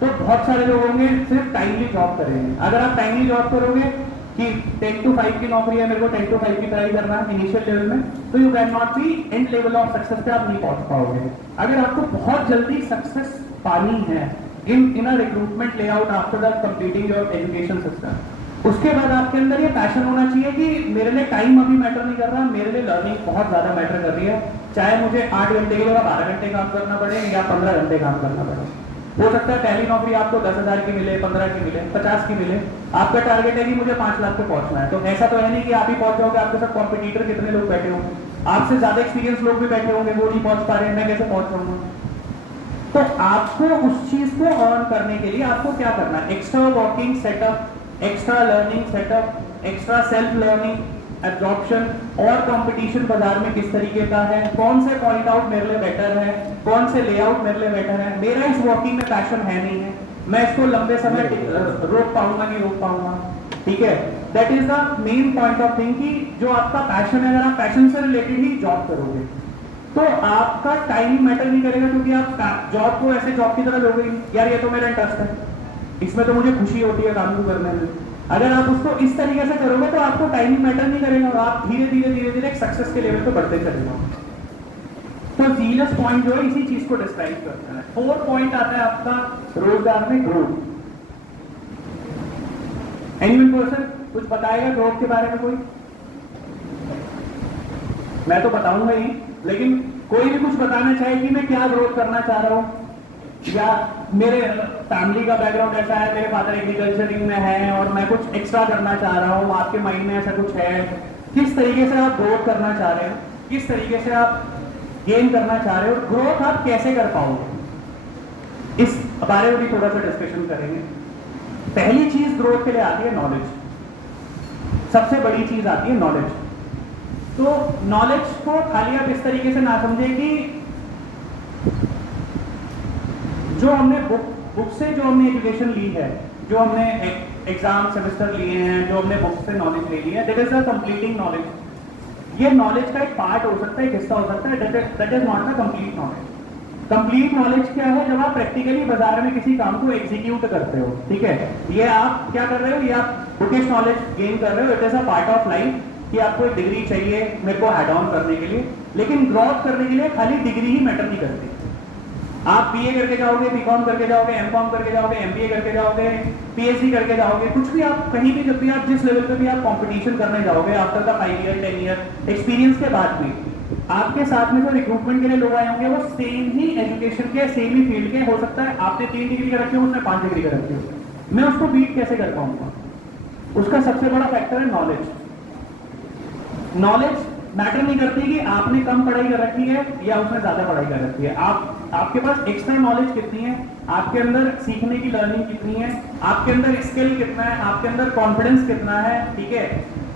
तो बहुत सारे लोग होंगे सिर्फ टाइमली जॉब करेंगे। अगर आप टाइमली जॉब करोगे कि 10 to 5 की नौकरी है, मेरे को 10 to 5 की ट्राई करना है इनिशियल लेवल में, तो you can not B and level of success पे आप नहीं पहुंच पाओगे। अगर आपको बहुत जल्दी सक्सेस पानी है in a recruitment layout after the completing your education system, उसके बाद आपके अंदर ये पैशन होना चाहिए कि मेरे लिए टाइम अभी मैटर नहीं कर रहा, मेरे लिए लर्निंग बहुत ज्यादा मैटर कर रही है। चाहे मुझे 8 घंटे की जगह 12 घंटे काम करना पड़े या 15 घंटे काम करना पड़े। हो सकता है पहली नौकरी आपको 10,000 की मिले, 15 की मिले, 50 की मिले, आपका टारगेट है कि मुझे 5 लाख पे पहुंचना है। तो ऐसा तो है नहीं कि आप ही पहुंच जाओगे, आपके साथ कॉम्पिटिटर कितने लोग बैठे होंगे, आपसे ज्यादा एक्सपीरियंस लोग भी बैठे होंगे, वो नहीं पहुंच पा रहे हैं, मैं कैसे पहुंच जाऊंगा? तो आपको उस चीज को अर्न करने के लिए आपको क्या करना है? Extra working setup, extra learning setup, extra self learning, absorption और कंपटीशन बाजार में किस तरीके का है, कौन से पॉइंट आउट मेरे लिए बेटर है, कौन से लेआउट मेरे लिए बेटर है। मेरा इस वॉकिंग में पैशन है नहीं है, मैं इसको लंबे समय रोक पाऊंगा नहीं रोक पाऊंगा, ठीक है? That is the main point of thing कि जो आपका पैशन है, अगर आप पैशन से रिलेटेड ही जॉब करोगे तो आपका टाइम मैटर नहीं करेगा, क्योंकि आप जॉब को ऐसे जॉब की तरह लोगे, यार ये तो मेरा इंटरेस्ट है, इसमें तो मुझे खुशी होती है काम को करने में। अगर आप उसको इस तरीके से करोगे तो आपको टाइम मैटर नहीं करेगा, आप धीरे धीरे एक सक्सेस के लेवल पे बढ़ते चले जाओगे। तो जीलस पॉइंट जो है इसी चीज को डिस्क्राइब करता है। 4 पॉइंट आता है आपका रोजगार में ग्रोथ। एनीवन पर्सन कुछ बताएगा ग्रोथ के बारे में? कोई? मैं तो बताऊंगा ही, लेकिन कोई भी कुछ बताना चाहे कि मैं क्या ग्रोथ करना चाह रहा हूं? या मेरे फैमिली का बैकग्राउंड ऐसा है, मेरे फादर एग्रीकल्चरिंग में है और मैं कुछ एक्स्ट्रा करना चाह रहा हूँ, आपके माइंड में ऐसा कुछ है, किस तरीके से आप ग्रोथ करना चाह रहे हो, किस तरीके से आप गेन करना चाह रहे हो, ग्रोथ आप कैसे कर पाओगे, इस बारे में भी थोड़ा सा डिस्कशन करेंगे। पहली चीज ग्रोथ के लिए आती है नॉलेज, सबसे बड़ी चीज आती है नॉलेज। तो नॉलेज को खाली आप इस तरीके से ना समझे कि जो हमने बुक से जो हमने एजुकेशन ली है, जो हमने एग्जाम सेमेस्टर लिए हैं, जो हमने बुक से नॉलेज ले ली है, that is the completing knowledge. ये नॉलेज का एक पार्ट हो सकता है, एक हिस्सा हो सकता है, that is not the complete knowledge. Complete knowledge क्या है? जब आप प्रैक्टिकली बाजार में किसी काम को एग्जीक्यूट करते हो, ठीक है, ये आप क्या कर रहे हो, ये आप बुकिश नॉलेज गेन कर रहे हो, it is a part of life कि आपको एक डिग्री चाहिए मेरे को हेड ऑन करने के लिए, लेकिन ग्रोथ करने के लिए खाली डिग्री ही मैटर नहीं करती। आप बीए करके जाओगे, बीकॉम करके जाओगे, एमकॉम करके जाओगे, एमबीए करके जाओगे, पीएचडी करके जाओगे, कुछ भी आप कहीं भी, जब भी आप जिस लेवल पे भी आप कंपटीशन करने जाओगे, after the 5 year 10 year experience के बाद भी आपके साथ में जो रिक्रूटमेंट के लिए लोग आए होंगे वो सेम ही एजुकेशन के, सेम ही फील्ड के, हो सकता है आपने 3 डिग्री का रखी हो, उसने 5 डिग्री का रखी हो। मैं उसको बीट कैसे कर पाऊंगा? उसका सबसे बड़ा फैक्टर है नॉलेज। नॉलेज मैटर नहीं करती कि आपने कम पढ़ाई कर रखी है या उसने ज्यादा पढ़ाई कर रखी है, आपके पास एक्स्ट्रा नॉलेज कितनी है, आपके अंदर सीखने की लर्निंग कितनी है, आपके अंदर स्किल कितना है, आपके अंदर कॉन्फिडेंस कितना है, ठीक है,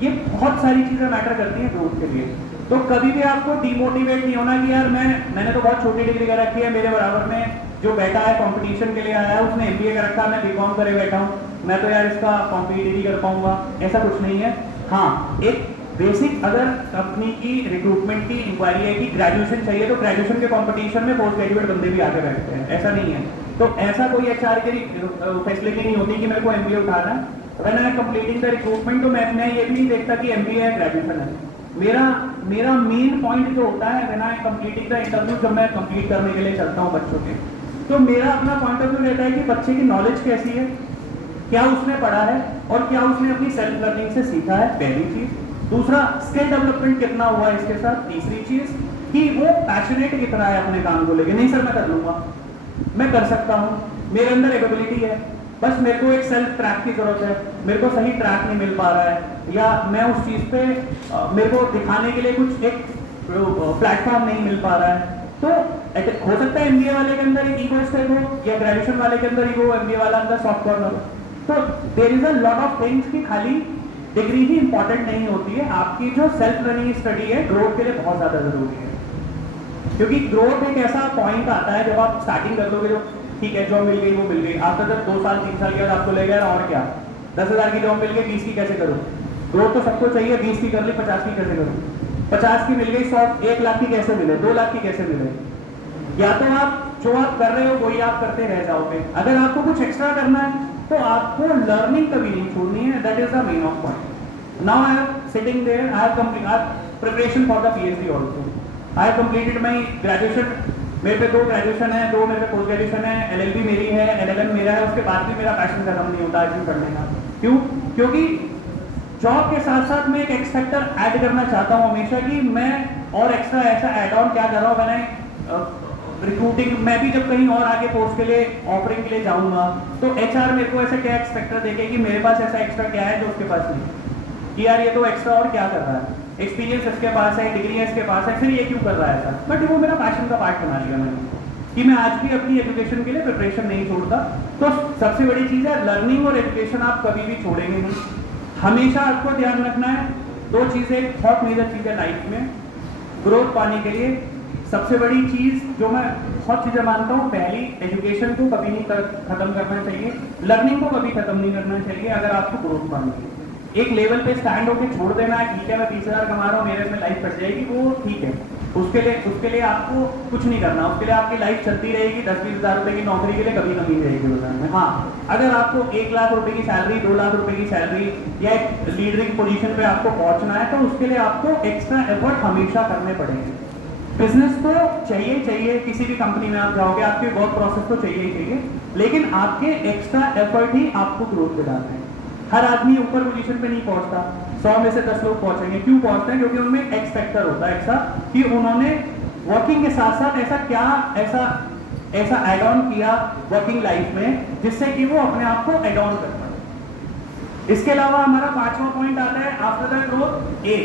ये बहुत सारी चीजें मैटर करती हैं ग्रोथ के लिए। तो कभी भी आपको डिमोटिवेट नहीं होना कि यार मैंने तो बहुत छोटी डिग्री कर रखी है, मेरे बराबर में जो बैठा है कंपटीशन के लिए आया है उसने एमबीए कर रखा, मैं बीकॉम करे बैठा हूँ, मैं तो यार इसका कॉम्पिटिटिव नहीं कर पाऊंगा, ऐसा कुछ नहीं है। हाँ, एक बेसिक अगर कंपनी की रिक्रूटमेंट की इंक्वायरी है कि ग्रेजुएशन चाहिए, तो ग्रेजुएशन के कंपटीशन में पोस्ट ग्रेजुएट बंदे भी आगे बैठते हैं, ऐसा नहीं है। तो ऐसा कोई एचआर की फैसिलिटी नहीं होती कि मेरे को एमबीए उठाना है, when I M completing the recruitment, तो मैं ये भी नहीं देखता कि एमबीए है ग्रेजुएशन है। मेरा मेन पॉइंट जो होता है when I M completing the interview, जब मैं कंप्लीट करने के लिए चलता हूँ बच्चों के, तो मेरा अपना पॉइंट ऑफ व्यू रहता है कि बच्चे की नॉलेज कैसी है, क्या उसने पढ़ा है और क्या उसने अपनी सेल्फ लर्निंग से सीखा है, पहली चीज। दूसरा, स्किल डेवलपमेंट कितना हुआ है इसके साथ। तीसरी चीज कि वो पैशनेट कितना है अपने काम को लेके, नहीं सर मैं कर लूंगा, मैं कर सकता हूँ, मेरे अंदर एबिलिटी है, बस मेरे को एक सेल्फ ट्रैक की जरूरत है, मेरे को सही ट्रैक नहीं मिल पा रहा है, या मैं उस चीज पे मेरे को दिखाने के लिए कुछ एक प्लेटफॉर्म नहीं मिल पा रहा है। तो हो सकता है एमबीए वाले के अंदर एक ईगो स्टेप हो, या ग्रेजुएशन वाले के अंदर ईगो, एमबीए वाला अंदर सॉफ्ट कॉर्नर हो। तो there is a lot of things कि खाली डिग्री ही इंपॉर्टेंट नहीं होती है, आपकी जो सेल्फ लर्निंग स्टडी है ग्रोथ के लिए बहुत ज्यादा जरूरी है। क्योंकि ग्रोथ एक ऐसा पॉइंट आता है जब आप स्टार्टिंग कर दोगे, जो ठीक है जॉब मिल गई वो मिल गई, आफ्टर जब 2 साल 3 साल के बाद आपको लगेगा और क्या 10,000 की जॉब मिल गई, 20 की कैसे करूँ, ग्रोथ तो सबको चाहिए, 20 की कर ली 50 की कैसे करूँ, 50 की मिल गई 100 1 लाख की कैसे मिले, 2 लाख की कैसे मिले। या तो आप जो आप कर रहे हो वही आप करते रह जाओगे। अगर आपको कुछ एक्स्ट्रा करना है तो आपको लर्निंग कभी नहीं छोड़नी है, that is the main of point. Now I am sitting there, I have complete preparation for the PhD also, I have completed my graduation, मेरे पे 2 ग्रेजुएशन है, 2 मेरे पे पोस्ट ग्रेजुएशन है, एलएलबी मेरी है, एलएलएम मेरा है, उसके बाद भी मेरा पैशन खत्म नहीं होता आगे पढ़ने का। क्यों? क्योंकि जॉब के साथ साथ मैं एक एक्स फैक्टर ऐड करना चाहता हूँ हमेशा, कि मैं और एक्स्ट्रा ऐसा ऐड ऑन क्या कर रहा हूँ, मैंने रिक्रूटिंग, मैं भी जब कहीं और आगे पोस्ट के लिए ऑफरिंग के लिए जाऊंगा तो एचआर मेरे को ऐसा क्या एक्सपेक्टर देखे कि मेरे पास ऐसा एक्स्ट्रा क्या है जो उसके पास नहीं, कि यार ये तो एक्स्ट्रा और क्या कर रहा है, एक्सपीरियंस इसके पास है, डिग्री है इसके पास है, फिर ये क्यों कर रहा है ऐसा। बट वो मेरा पैशन का पार्ट बना लिया मैंने, कि मैं आज भी अपनी एजुकेशन के लिए प्रिपरेशन नहीं छोड़ता। तो सबसे बड़ी चीज है लर्निंग और एजुकेशन, आप कभी भी छोड़ेंगे नहीं। हमेशा आपको ध्यान रखना है 2 चीजें, बहुत मेजर चीजें लाइफ में ग्रोथ पाने के लिए। सबसे बड़ी चीज जो मैं बहुत चीजें मानता हूँ, पहली, एजुकेशन को कभी नहीं खत्म करना चाहिए, लर्निंग को कभी खत्म नहीं करना चाहिए अगर आपको ग्रोथ पानी है। एक लेवल पे स्टैंड होकर छोड़ देना है, ठीक है मैं 30,000 कमा रहा हूँ, मेरे में लाइफ कट जाएगी, वो ठीक है, उसके लिए आपको कुछ नहीं करना, उसके लिए आपकी लाइफ चलती रहेगी। 10-20 हज़ार रुपए की नौकरी के लिए कभी कमी रहेगी बाजार में। हाँ, अगर आपको 1 लाख रुपए की सैलरी, 2 लाख रुपए की सैलरी या एक लीडरिंग पोजीशन पे आपको पहुंचना है, तो उसके लिए आपको एक्स्ट्रा एफर्ट हमेशा करने पड़ेंगे। बिजनेस तो चाहिए, किसी भी कंपनी में आप जाओगे आपके वर्क प्रोसेस तो चाहिए, लेकिन आपके एक्स्ट्रा एफर्ट ही आपको ग्रोथ दिलाते हैं। हर आदमी ऊपर पोजीशन पे नहीं पहुंचता, 100 में से 10 लोग पहुंचेंगे। क्यों पहुंचते हैं? क्योंकि उनमें एक्स फैक्टर होता है ऐसा, कि उन्होंने वर्किंग के साथ साथ ऐसा ऐसा एड ऑन किया वर्किंग लाइफ में जिससे कि वो अपने आप को एड ऑन कर पाए। इसके अलावा हमारा 5वां पॉइंट आता है आफ्टर द ग्रोथ ए,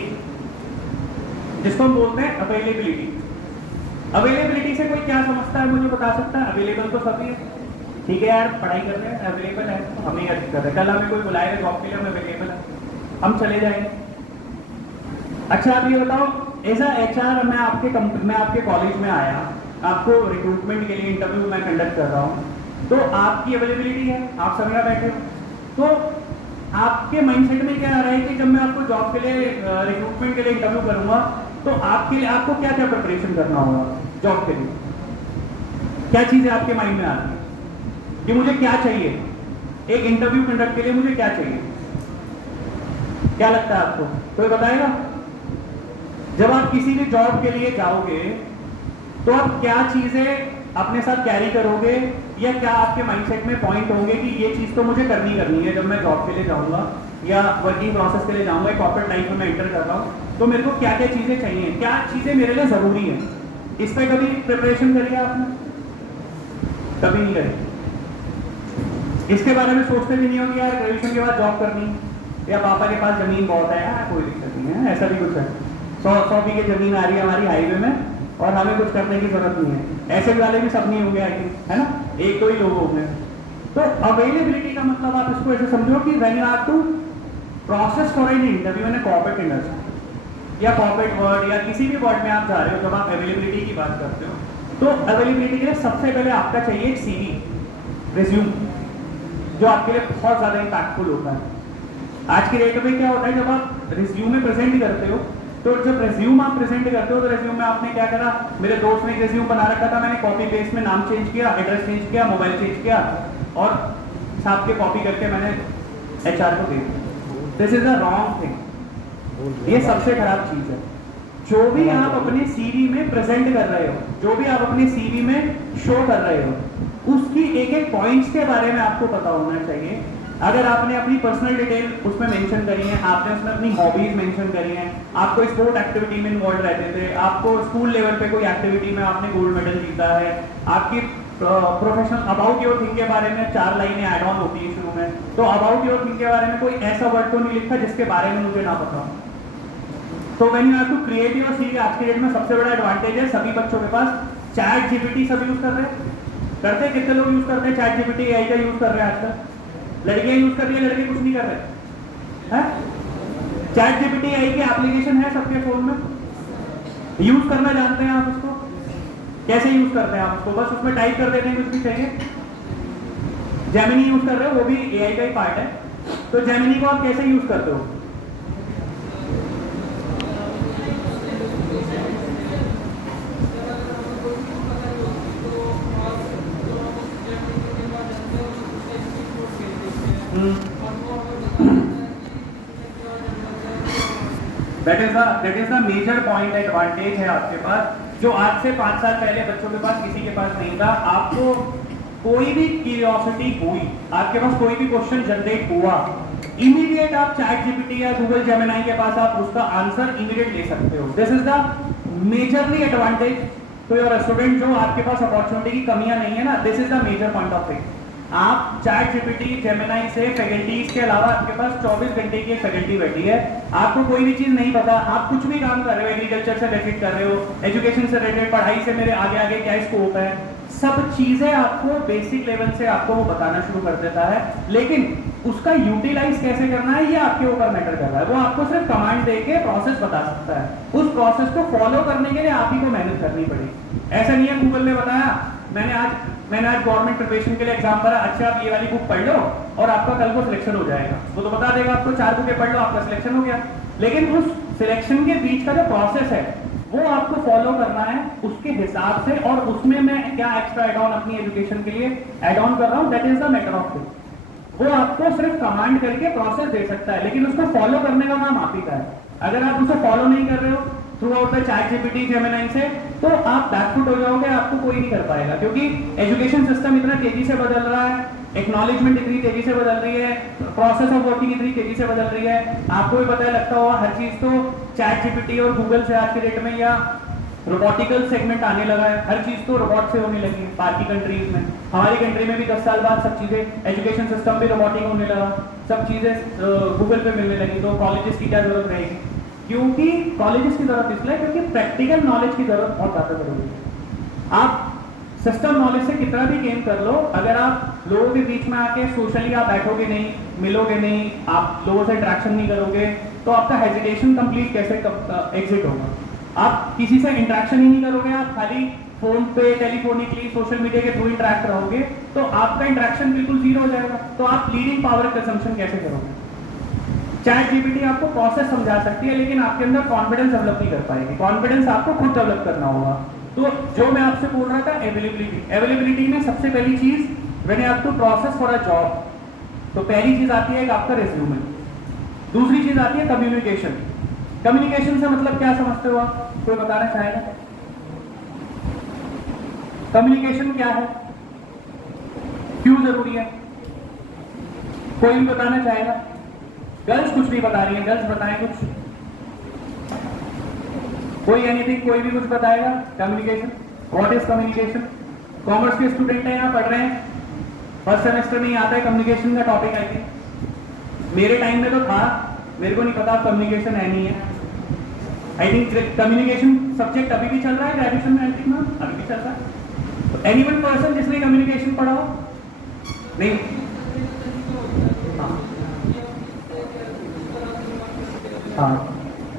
जिसको हम बोलते हैं अवेलेबिलिटी। अवेलेबिलिटी से कोई क्या समझता है मुझे बता सकता है? अवेलेबल तो सभी है, ठीक है यार, पढ़ाई कर रहे हैं, अवेलेबल है, हमें यह दिक्कत है, कल हमें कोई बुलाएगा जॉब के लिए, हम अवेलेबल है, हम चले जाएंगे। अच्छा आप ये बताओ, एज अ HR मैं आपके कॉलेज में आया, आपको रिक्रूटमेंट के लिए इंटरव्यू मैं कंडक्ट कर रहा हूँ, तो आपकी अवेलेबिलिटी है, आप सब यहाँ बैठे हो, तो आपके माइंडसेट में क्या आ रहा है कि जब मैं आपको जॉब के लिए रिक्रूटमेंट के लिए इंटरव्यू करूंगा तो आपके लिए आपको क्या क्या प्रिपरेशन करना होगा जॉब के लिए? क्या चीजें आपके माइंड में आती है कि मुझे क्या चाहिए एक इंटरव्यू कंडक्ट के लिए, मुझे क्या चाहिए? क्या लगता है आपको? कोई बताएगा? जब आप किसी भी जॉब के लिए जाओगे तो आप क्या चीजें अपने साथ कैरी करोगे, या क्या आपके माइंडसेट में पॉइंट होंगे कि ये चीज तो मुझे करनी है जब मैं जॉब के लिए जाऊंगा या वर्किंग प्रोसेस के लिए जाऊंगा, कॉर्पोरेट लाइफ में मैं एंटर कर रहा हूं, तो मेरे को क्या क्या चीजें चाहिए, क्या चीजें मेरे लिए जरूरी है? इस पर कभी प्रिपरेशन करी है आपने? कभी नहीं करी। इसके बारे में सोचते भी नहीं हो कि यार ग्रेजुएशन के बाद जॉब करनी, या पापा के पास जमीन बहुत है, यार कोई दिक्कत नहीं है, ऐसा भी कुछ है, 100 बीघे जमीन आ रही है हमारी हाईवे में और हमें कुछ करने की जरूरत नहीं है, ऐसे वाले भी सब नहीं होंगे आई थिंक, है ना, एक दो ही लोग होंगे। तो अवेलेबिलिटी का मतलब आप इसको ऐसे समझो कि when you have to process for an interview in corporate industry या कॉर्पोरेट वर्ल्ड या किसी भी वर्ल्ड में आप जा रहे हो, जब आप अवेलेबिलिटी की बात करते हो तो अवेलेबिलिटी के लिए सबसे पहले आपका चाहिए एक CV, रिज्यूम, जो आपके लिए बहुत ज्यादा इंपैक्टफुल होता है। आज की डेट में क्या होता है, जब आप रिज्यूम प्रेजेंट करते हो तो जब रिज्यूम आप प्रेजेंट करते हो तो रिज्यूम में आपने क्या करा, मेरे दोस्त ने एक रिज्यूम बना रखा था, मैंने कॉपी पेस्ट में नाम चेंज किया, एड्रेस चेंज किया, मोबाइल चेंज किया और छाप के कॉपी करके मैंने HR को दे दिया। This is a wrong thing, ये सबसे खराब चीज है। जो भी आप अपने CV में प्रेजेंट कर रहे हो, जो भी आप अपने CV में शो कर रहे हो, उसकी एक एक पॉइंट्स के बारे में आपको पता होना चाहिए। अगर आपने अपनी पर्सनल डिटेल उसमें मेंशन करी है, आपने उसमें अपनी हॉबीज मेंशन करी हैं, आप कोई स्पोर्ट एक्टिविटी में इन्वॉल्व रहते थे, आपको स्कूल लेवल पे कोई एक्टिविटी में आपने गोल्ड मेडल जीता है, आपकी प्रोफेशनल अबाउट योर थिंग के बारे में 4 लाइनें ऐड ऑन होती है शुरू में, तो अबाउट योर थिंग के बारे में कोई ऐसा वर्ड तो नहीं लिखा जिसके बारे में मुझे ना पता। तो when you have to create your CV, आज के डेट में सबसे बड़ा एडवांटेज है सभी बच्चों के पास चैट GPT सब यूज कर रहे हैं, करते हैं, कितने लोग यूज करते हैं चैट GPT, AI का यूज कर रहे हैं आजकल, लड़कियां यूज कर रही है, लड़के कुछ नहीं कर रहे हैं। चैट GPT AI की एप्लीकेशन है सबके फोन में, यूज करना जानते हैं आप उसको? कैसे यूज करते हैं आप उसको? बस उसमें टाइप कर देते हैं कुछ भी चाहिए। जेमिनी यूज कर रहे हो, वो भी AI का ही पार्ट है, तो जेमिनी को आप कैसे यूज करते हो? That is the major point advantage है आपके पास, जो आज से 5 साल पहले बच्चों के पास किसी के पास नहीं था। आपको कोई भी क्यूरियोसिटी हुई, आपके पास कोई भी क्वेश्चन जनरेट हुआ, इमीडिएट आप चैट GPT या गूगल जेमिनी के पास आप उसका आंसर इमीडिएट ले सकते हो। This is the majorly advantage to your student, जो आपके पास अपॉर्चुनिटी की कमियां नहीं है ना, this is the major point of thing. आप चैट GPT जेमिनी से फैकल्टीज के अलावा आपके पास 24 घंटे की एक फैकल्टी बैठी है, आपको कोई भी चीज नहीं पता, आप कुछ भी काम कर रहे हो, एग्रीकल्चर से रिलेटेड कर रहे हो, एजुकेशन से रिलेटेड, पढ़ाई से मेरे आगे आगे क्या स्कोप है, सब चीजें आपको बेसिक लेवल से आपको वो बताना शुरू कर देता है। लेकिन उसका यूटिलाइज कैसे करना है ये आपके ऊपर मैटर कर रहा है। वो आपको सिर्फ कमांड देके प्रोसेस बता सकता है, उस प्रोसेस को फॉलो करने के लिए आप ही को मेहनत करनी पड़ेगी। ऐसा नहीं है गूगल ने बताया, मैंने आज गवर्नमेंट प्रिपरेशन के लिए एग्जाम भरा, अच्छा आप ये वाली बुक पढ़ लो और आपका कल को सिलेक्शन हो जाएगा, वो तो बता देगा आपको 4 बुकें पढ़ लो आपका सिलेक्शन हो गया। लेकिन उस सिलेक्शन के बीच का जो प्रोसेस है वो आपको फॉलो करना है उसके हिसाब से, और उसमें मैं क्या एक्स्ट्रा एड ऑन अपनी एजुकेशन के लिए एड ऑन कर रहा हूँ, that is the matter of thing. वो आपको सिर्फ कमांड करके प्रोसेस दे सकता है, लेकिन उसको फॉलो करने का काम आप ही का है। अगर आप उसे फॉलो नहीं कर रहे हो through out the chat GPT Gemini से, तो आप बैकफुट हो जाओगे, आपको कोई नहीं कर पाएगा, क्योंकि एजुकेशन सिस्टम इतना तेजी से बदल रहा है, एक्नॉलेजमेंट इतनी तेजी से बदल रही है, प्रोसेस ऑफ वर्किंग इतनी तेजी से बदल रही है। आपको भी पता लगता होगा हर चीज तो चैट GPT और गूगल से आज की डेट में या रोबोटिकल सेगमेंट आने लगा है, हर चीज़ तो रोबोट से होने लगी है बाकी कंट्रीज में। हमारी कंट्री में भी 10 साल बाद सब चीज़ें, एजुकेशन सिस्टम भी रोबोटिक होने लगा, सब चीज़ें गूगल पे मिलने लगी, तो कॉलेजेस की क्या जरूरत रहेगी? क्योंकि कॉलेजेस की जरूरत इसलिए क्योंकि प्रैक्टिकल नॉलेज की जरूरत बहुत ज़्यादा जरूरी है। आप सिस्टम नॉलेज से कितना भी गेन कर लो, अगर आप लोगों के बीच में आके सोशली आप बैठोगे नहीं, मिलोगे नहीं, आप लोगों से इंटरेक्शन नहीं करोगे, तो आपका हेजिटेशन कंप्लीट कैसे एग्जिट होगा? आप किसी से इंटरेक्शन ही नहीं करोगे, आप खाली फोन पे, टेलीफोनिकली, सोशल मीडिया के थ्रू इंटरेक्ट रहोगे, तो आपका इंटरेक्शन बिल्कुल जीरो हो जाएगा। तो आप लीडिंग पावर कंजम्पशन कैसे करोगे? चैट जीपीटी आपको प्रोसेस समझा सकती है, लेकिन आपके अंदर कॉन्फिडेंस डेवलप नहीं कर पाएगी। कॉन्फिडेंस आपको खुद डेवलप करना होगा। तो जो मैं आपसे बोल रहा था, अवेलेबिलिटी में सबसे पहली चीज, when you have to process for a job, तो पहली चीज आती है कि आपका रिज्यूमे। दूसरी चीज आती है कम्युनिकेशन। कम्युनिकेशन से मतलब क्या समझते हो आप? कोई बताना चाहेगा? कम्युनिकेशन क्या है, क्यों जरूरी है? कोई भी बताना चाहेगा? गर्ल्स कुछ नहीं बता रही है, गर्ल्स बताएं कुछ। कोई एनीथिंग, कोई भी कुछ बताएगा? Communication, what is communication? Commerce के स्टूडेंट हैं, यहाँ पढ़ रहे हैं, फर्स्ट सेमेस्टर में ही आता है कम्युनिकेशन का टॉपिक। आई थिंक मेरे टाइम में तो था, मेरे को नहीं पता कम्युनिकेशन है नहीं है। आई थिंक कम्युनिकेशन सब्जेक्ट अभी भी चल रहा है ग्रेजुएशन में, आई थिंक ना अभी भी चल रहा है। एनी वन पर्सन जिसने कम्युनिकेशन पढ़ा हो? नहीं? हाँ,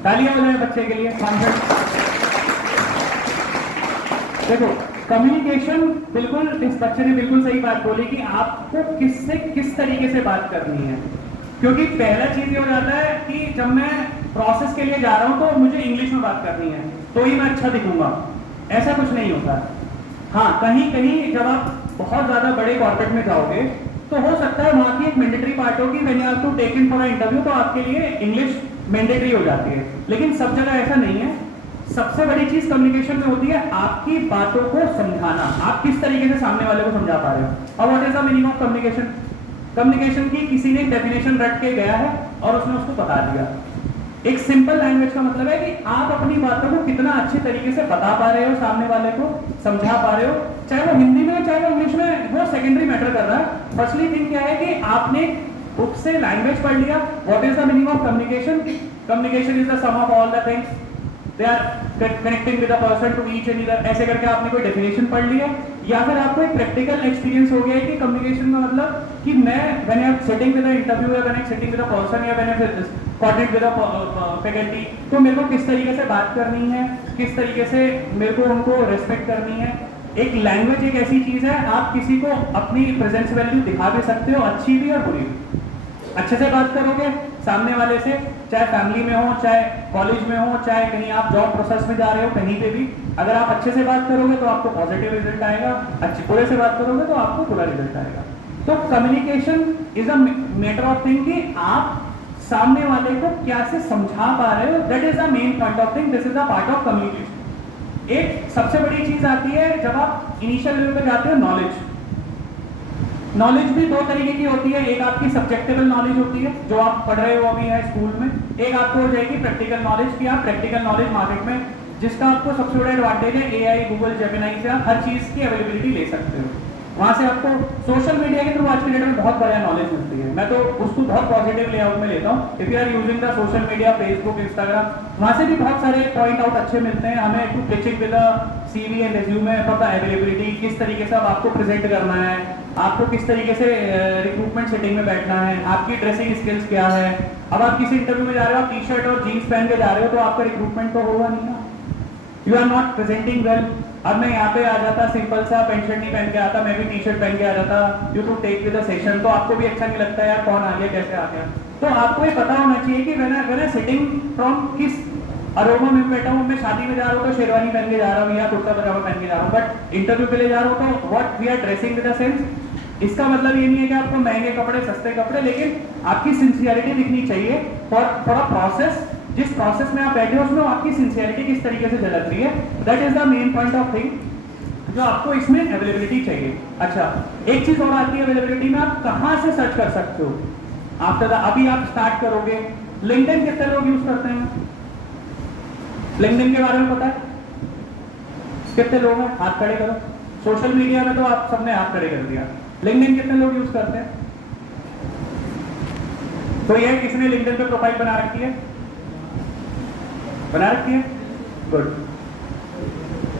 तालियां हो जाए बच्चे के लिए। देखो, कम्युनिकेशन, बिल्कुल इस बच्चे ने बिल्कुल सही बात बोली कि आपको किससे किस तरीके से बात करनी है। क्योंकि पहला चीज ये हो जाता है कि जब मैं प्रोसेस के लिए जा रहा हूं तो मुझे इंग्लिश में बात करनी है तो ही मैं अच्छा दिखूंगा, ऐसा कुछ नहीं होता। हाँ, कहीं कहीं जब आप बहुत ज्यादा बड़े कॉर्पोरेट में जाओगे तो हो सकता है वहां की एक मैंडेटरी पार्ट होगी, when you have to take in for interview, तो आपके लिए इंग्लिश मैंडेटरी हो जाती है। लेकिन सब जगह ऐसा नहीं है। सबसे बड़ी चीज कम्युनिकेशन में होती है आपकी बातों को समझाना, आप किस तरीके से सामने वाले को समझा पा रहे हो। और what is the meaning of communication? Communication की किसी ने डेफिनेशन रट के गया है और उसने उसको बता दिया। एक सिंपल लैंग्वेज का मतलब है कि आप अपनी बातों को कितना अच्छे तरीके से बता पा रहे हो, सामने वाले को समझा पा रहे हो, चाहे वो हिंदी में चाहे वो इंग्लिश में, वो सेकेंडरी मैटर कर रहा है। फर्स्टली थिंग क्या है कि आपने बुक से लैंग्वेज पढ़ लिया। What is the meaning of communication? Communication is the sum of all the things they are connecting with the person to each and other. ऐसे करके आपने कोई डेफिनेशन पढ़ ली है, या फिर आपको एक प्रैक्टिकल एक्सपीरियंस हो गया है कि कम्युनिकेशन का मतलब कि मैं when I am sitting with the interview या when I am sitting with the person या when I am coordinate with the faculty, तो मेरे को किस तरीके से बात करनी है, किस तरीके से मेरे को उनको रिस्पेक्ट करनी है। एक लैंग्वेज एक ऐसी चीज है, आप किसी को अपनी प्रेजेंस वैल्यू दिखा भी सकते हो, अच्छी भी और बुरी भी। अच्छे से बात करोगे सामने वाले से, चाहे फैमिली में हो, चाहे कॉलेज में हो, चाहे कहीं आप जॉब प्रोसेस में जा रहे हो, कहीं पे भी अगर आप अच्छे से बात करोगे तो आपको पॉजिटिव रिजल्ट आएगा, अच्छे बुरे से बात करोगे तो आपको बुरा रिजल्ट आएगा। तो communication is a matter of thing कि आप सामने वाले को क्या से समझा पा रहे हो, that is the main point of thing, this is the part of communication. एक सबसे बड़ी चीज आती है जब आप इनिशियल लेवल पे जाते हो, नॉलेज। नॉलेज भी दो तरीके की होती है, एक आपकी सब्जेक्टिवल नॉलेज होती है जो आप पढ़ रहे हो अभी है स्कूल में, एक आपको हो जाएगी प्रैक्टिकल नॉलेज की आप प्रैक्टिकल नॉलेज मार्केट में, जिसका आपको सबसे बड़ा एडवांटेज है एआई, गूगल, जेमिनाई से आप हर चीज की अवेलेबिलिटी ले सकते हो। वहां से आपको सोशल मीडिया के थ्रू आज की डेट में बहुत बढ़िया नॉलेज मिलती है। मैं तो उसको बहुत पॉजिटिव लेआउट में लेता हूँ। If you are using the social media, Facebook, Instagram, वहां से भी बहुत सारे पॉइंट आउट अच्छे मिलते हैं हमें to pitching with CV and resume for the availability, किस तरीके से अब आपको प्रेजेंट करना है, आपको किस तरीके से रिक्रूटमेंट सेटिंग में बैठना है, आपकी ड्रेसिंग स्किल्स क्या है। अब आप किसी इंटरव्यू में जा रहे हो, आप टी शर्ट और जीन्स पहन के जा रहे हो तो आपका रिक्रूटमेंट तो होगा नहीं ना, you are not presenting well. अब मैं यहाँ पे आ जाता सिंपल सा पेंट शर्ट नहीं पहन के आता, मैं भी टी शर्ट पहन के आ जाता, you to take with the session, तो आपको भी अच्छा नहीं लगता यार कौन आ गया कैसे आ गया। तो आपको ये पता होना चाहिए कि मैंने सिटिंग फ्रॉम किस अरोमा में बैठा हूँ, मैं शादी में जा रहा हूँ तो शेरवानी पहन के जा रहा हूँ या कुर्ता पजामा पहन के जा रहा हूँ, बट इंटरव्यू के लिए जा रहा हूँ तो what we are dressing with the sense. इसका मतलब ये नहीं है कि आपको महंगे कपड़े, सस्ते कपड़े, लेकिन आपकी सिंसियरिटी दिखनी चाहिए फॉर अ प्रोसेस। जिस प्रोसेस में आप बैठे हो उसमें आपकी सिंसियरिटी किस तरीके से झलक रही है, that is the main point of thing जो आपको इसमें अवेलेबिलिटी चाहिए। अच्छा, एक चीज और आती है अवेलेबिलिटी में, आप कहां से सर्च कर सकते हो आफ्टर द, अभी आप स्टार्ट करोगे, लिंक्डइन कितने लोग यूज करते हैं? लिंक्डइन के बारे में पता है? कितने लोग हैं, हाथ खड़े करो। सोशल मीडिया में तो आप सबने हाथ खड़े कर दिया। लिंक्डइन कितने लोग यूज करते हैं? तो ये किसने लिंक्डइन पे प्रोफाइल बना रखी है? बना रखी है, गुड।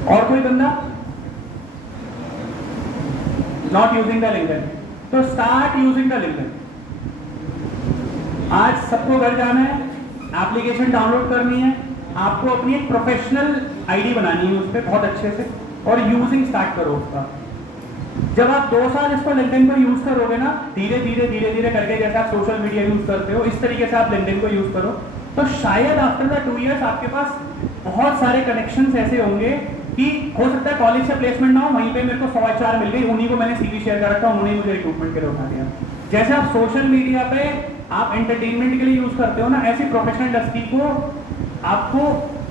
और कोई बंदा नॉट यूजिंग द लिंक्डइन? तो स्टार्ट यूजिंग द लिंक्डइन। आज सबको घर जाना है, एप्लीकेशन डाउनलोड करनी है, आपको अपनी एक प्रोफेशनल आईडी बनानी है उस पर बहुत अच्छे से, और यूजिंग स्टार्ट करो उसका। जब आप 2 साल इसको लिंक्डइन को यूज करोगे ना, धीरे धीरे करके, जैसे आप सोशल मीडिया यूज करते हो इस तरीके से आप लिंक्डइन को यूज करो, तो शायद आफ्टर द 2 इयर्स आपके पास बहुत सारे कनेक्शंस ऐसे होंगे कि हो सकता है कॉलेज से प्लेसमेंट ना हो, वहीं पे मेरे को 100 HR मिल गई, उन्हीं को मैंने सीवी शेयर कर रखा, उन्होंने मुझे रिक्रूटमेंट के लिए उठा दिया। जैसे आप सोशल मीडिया पे आप एंटरटेनमेंट के लिए यूज करते हो ना, ऐसी प्रोफेशनल इंडस्ट्री को आपको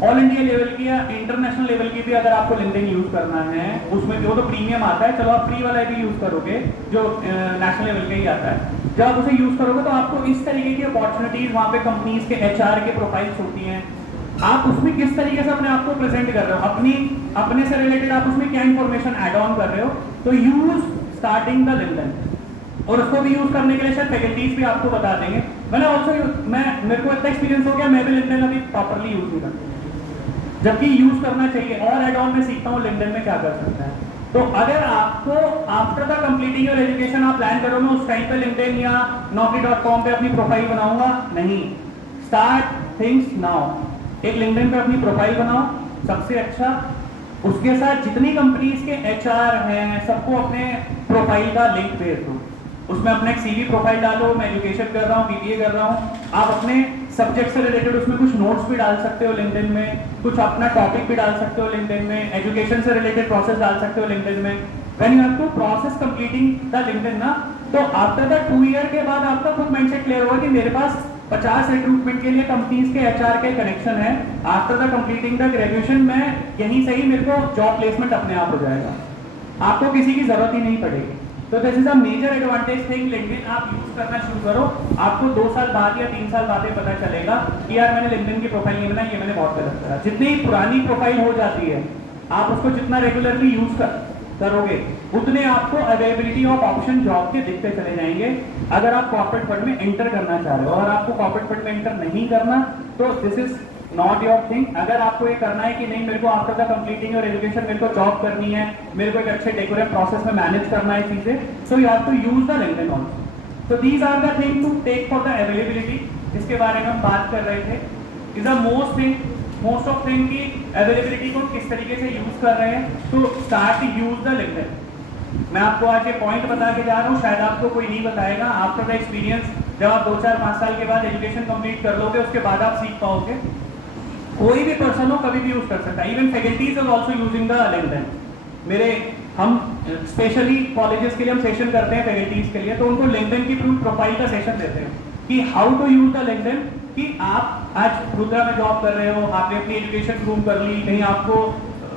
ऑल इंडिया लेवल की या इंटरनेशनल लेवल की भी अगर आपको लिंक्डइन यूज करना है, उसमें जो तो प्रीमियम आता है, चलो आप फ्री वाला भी यूज करोगे जो नेशनल लेवल का ही आता है, जब आप उसे यूज करोगे तो आपको इस तरीके की अपॉर्चुनिटीज वहाँ पे कंपनीज के HR के प्रोफाइल्स होती हैं। आप उसमें किस तरीके से अपने आप को प्रेजेंट कर रहे हो, अपने से रिलेटेड आप उसमें क्या इंफॉर्मेशन ऐड ऑन कर रहे हो, तो यूज स्टार्टिंग द लिंक्डइन। और उसको भी यूज करने के लिए शायद फैकल्टीज भी आपको बता देंगे। मैंने ऑल्सो मेरे को इतना एक्सपीरियंस हो गया, मैं भी लिंक्डइन अभी प्रॉपर्ली यूज नहीं करता, जबकि यूज करना चाहिए, और एड ऑन में सीखता हूँ लिंक्डइन में क्या कर सकता है। तो अगर आपको after the completing your education आप प्लान करो मैं उस टाइम पे लिंक्डइन या naukri.com पे अपनी प्रोफाइल बनाऊंगा, नहीं, स्टार्ट थिंग्स नाउ। एक लिंक्डइन पे अपनी प्रोफाइल बनाओ सबसे अच्छा, उसके साथ जितनी कंपनीज के HR हैं सबको अपने प्रोफाइल का लिंक भेज दो, उसमें अपना एक CV प्रोफाइल डालो, मैं एजुकेशन कर रहा हूँ, BBA कर रहा हूँ, आप अपने सब्जेक्ट से रिलेटेड उसमें कुछ नोट्स भी डाल सकते हो लिंक्डइन में, कुछ अपना टॉपिक भी डाल सकते हो लिंक्डइन में, एजुकेशन से रिलेटेड प्रोसेस डाल सकते हो लिंक्डइन में। When you have to process completing the LinkedIn ना, तो आफ्टर द 2 ईयर के बाद आपका खुद माइंडसेट क्लियर होगा कि मेरे पास 50 रिक्रूटमेंट के लिए कंपनीज के HR के कनेक्शन है, after the completing the graduation में यहीं से ही मेरे को जॉब प्लेसमेंट अपने आप हो जाएगा, आपको किसी की जरूरत ही नहीं पड़ेगी। तो this is a major advantage thing, LinkedIn आप यूज करना शुरू करो, आपको 2 साल बाद या 3 साल बाद पता चलेगा कि यार मैंने लिंक्डइन की प्रोफाइल नहीं बनाई, ये मैंने बहुत गलत करा। जितनी पुरानी प्रोफाइल हो जाती है, आप उसको जितना रेगुलरली यूज करोगे उतने आपको अवेलेबिलिटी ऑफ ऑप्शन जॉब के दिखते चले जाएंगे। अगर आप कॉर्पोरेट फंड में एंटर करना चाह रहे हो और आपको कॉर्पोरेट फंड में एंटर नहीं करना, तो this is not your thing. अगर आपको ये करना है कि नहीं मेरे को after the completing your education मेरे को जॉब करनी है, मेरे को एक अच्छे डेकोरेट प्रोसेस में मैनेज करना है चीजें, so you have to use the LinkedIn also. तो these are the thing to take for the availability, जिसके बारे में हम बात कर रहे थे। Is a most of thing की अवेलेबिलिटी को किस तरीके से यूज कर रहे हैं, तो स्टार्ट यूज द लिंक्डइन। मैं आपको आज ये पॉइंट बता के जा रहा हूँ, शायद आपको कोई नहीं बताएगा। आफ्टर द एक्सपीरियंस जब आप 2, 4, 5 साल के बाद एजुकेशन कंप्लीट कर लोगे, उसके बाद आप सीख पाओगे। कोई भी पर्सन हो कभी भी यूज कर सकता है, even faculties are also using the LinkedIn. हम स्पेशली कॉलेजेस के लिए हम सेशन करते हैं फैकल्टीज के लिए, तो उनको लिंक्डइन की प्रोफाइल का सेशन देते हैं कि how to use the LinkedIn. कि आप आज रुद्रा में जॉब कर रहे हो, आपने अपनी एजुकेशन शुरू कर ली, कहीं आपको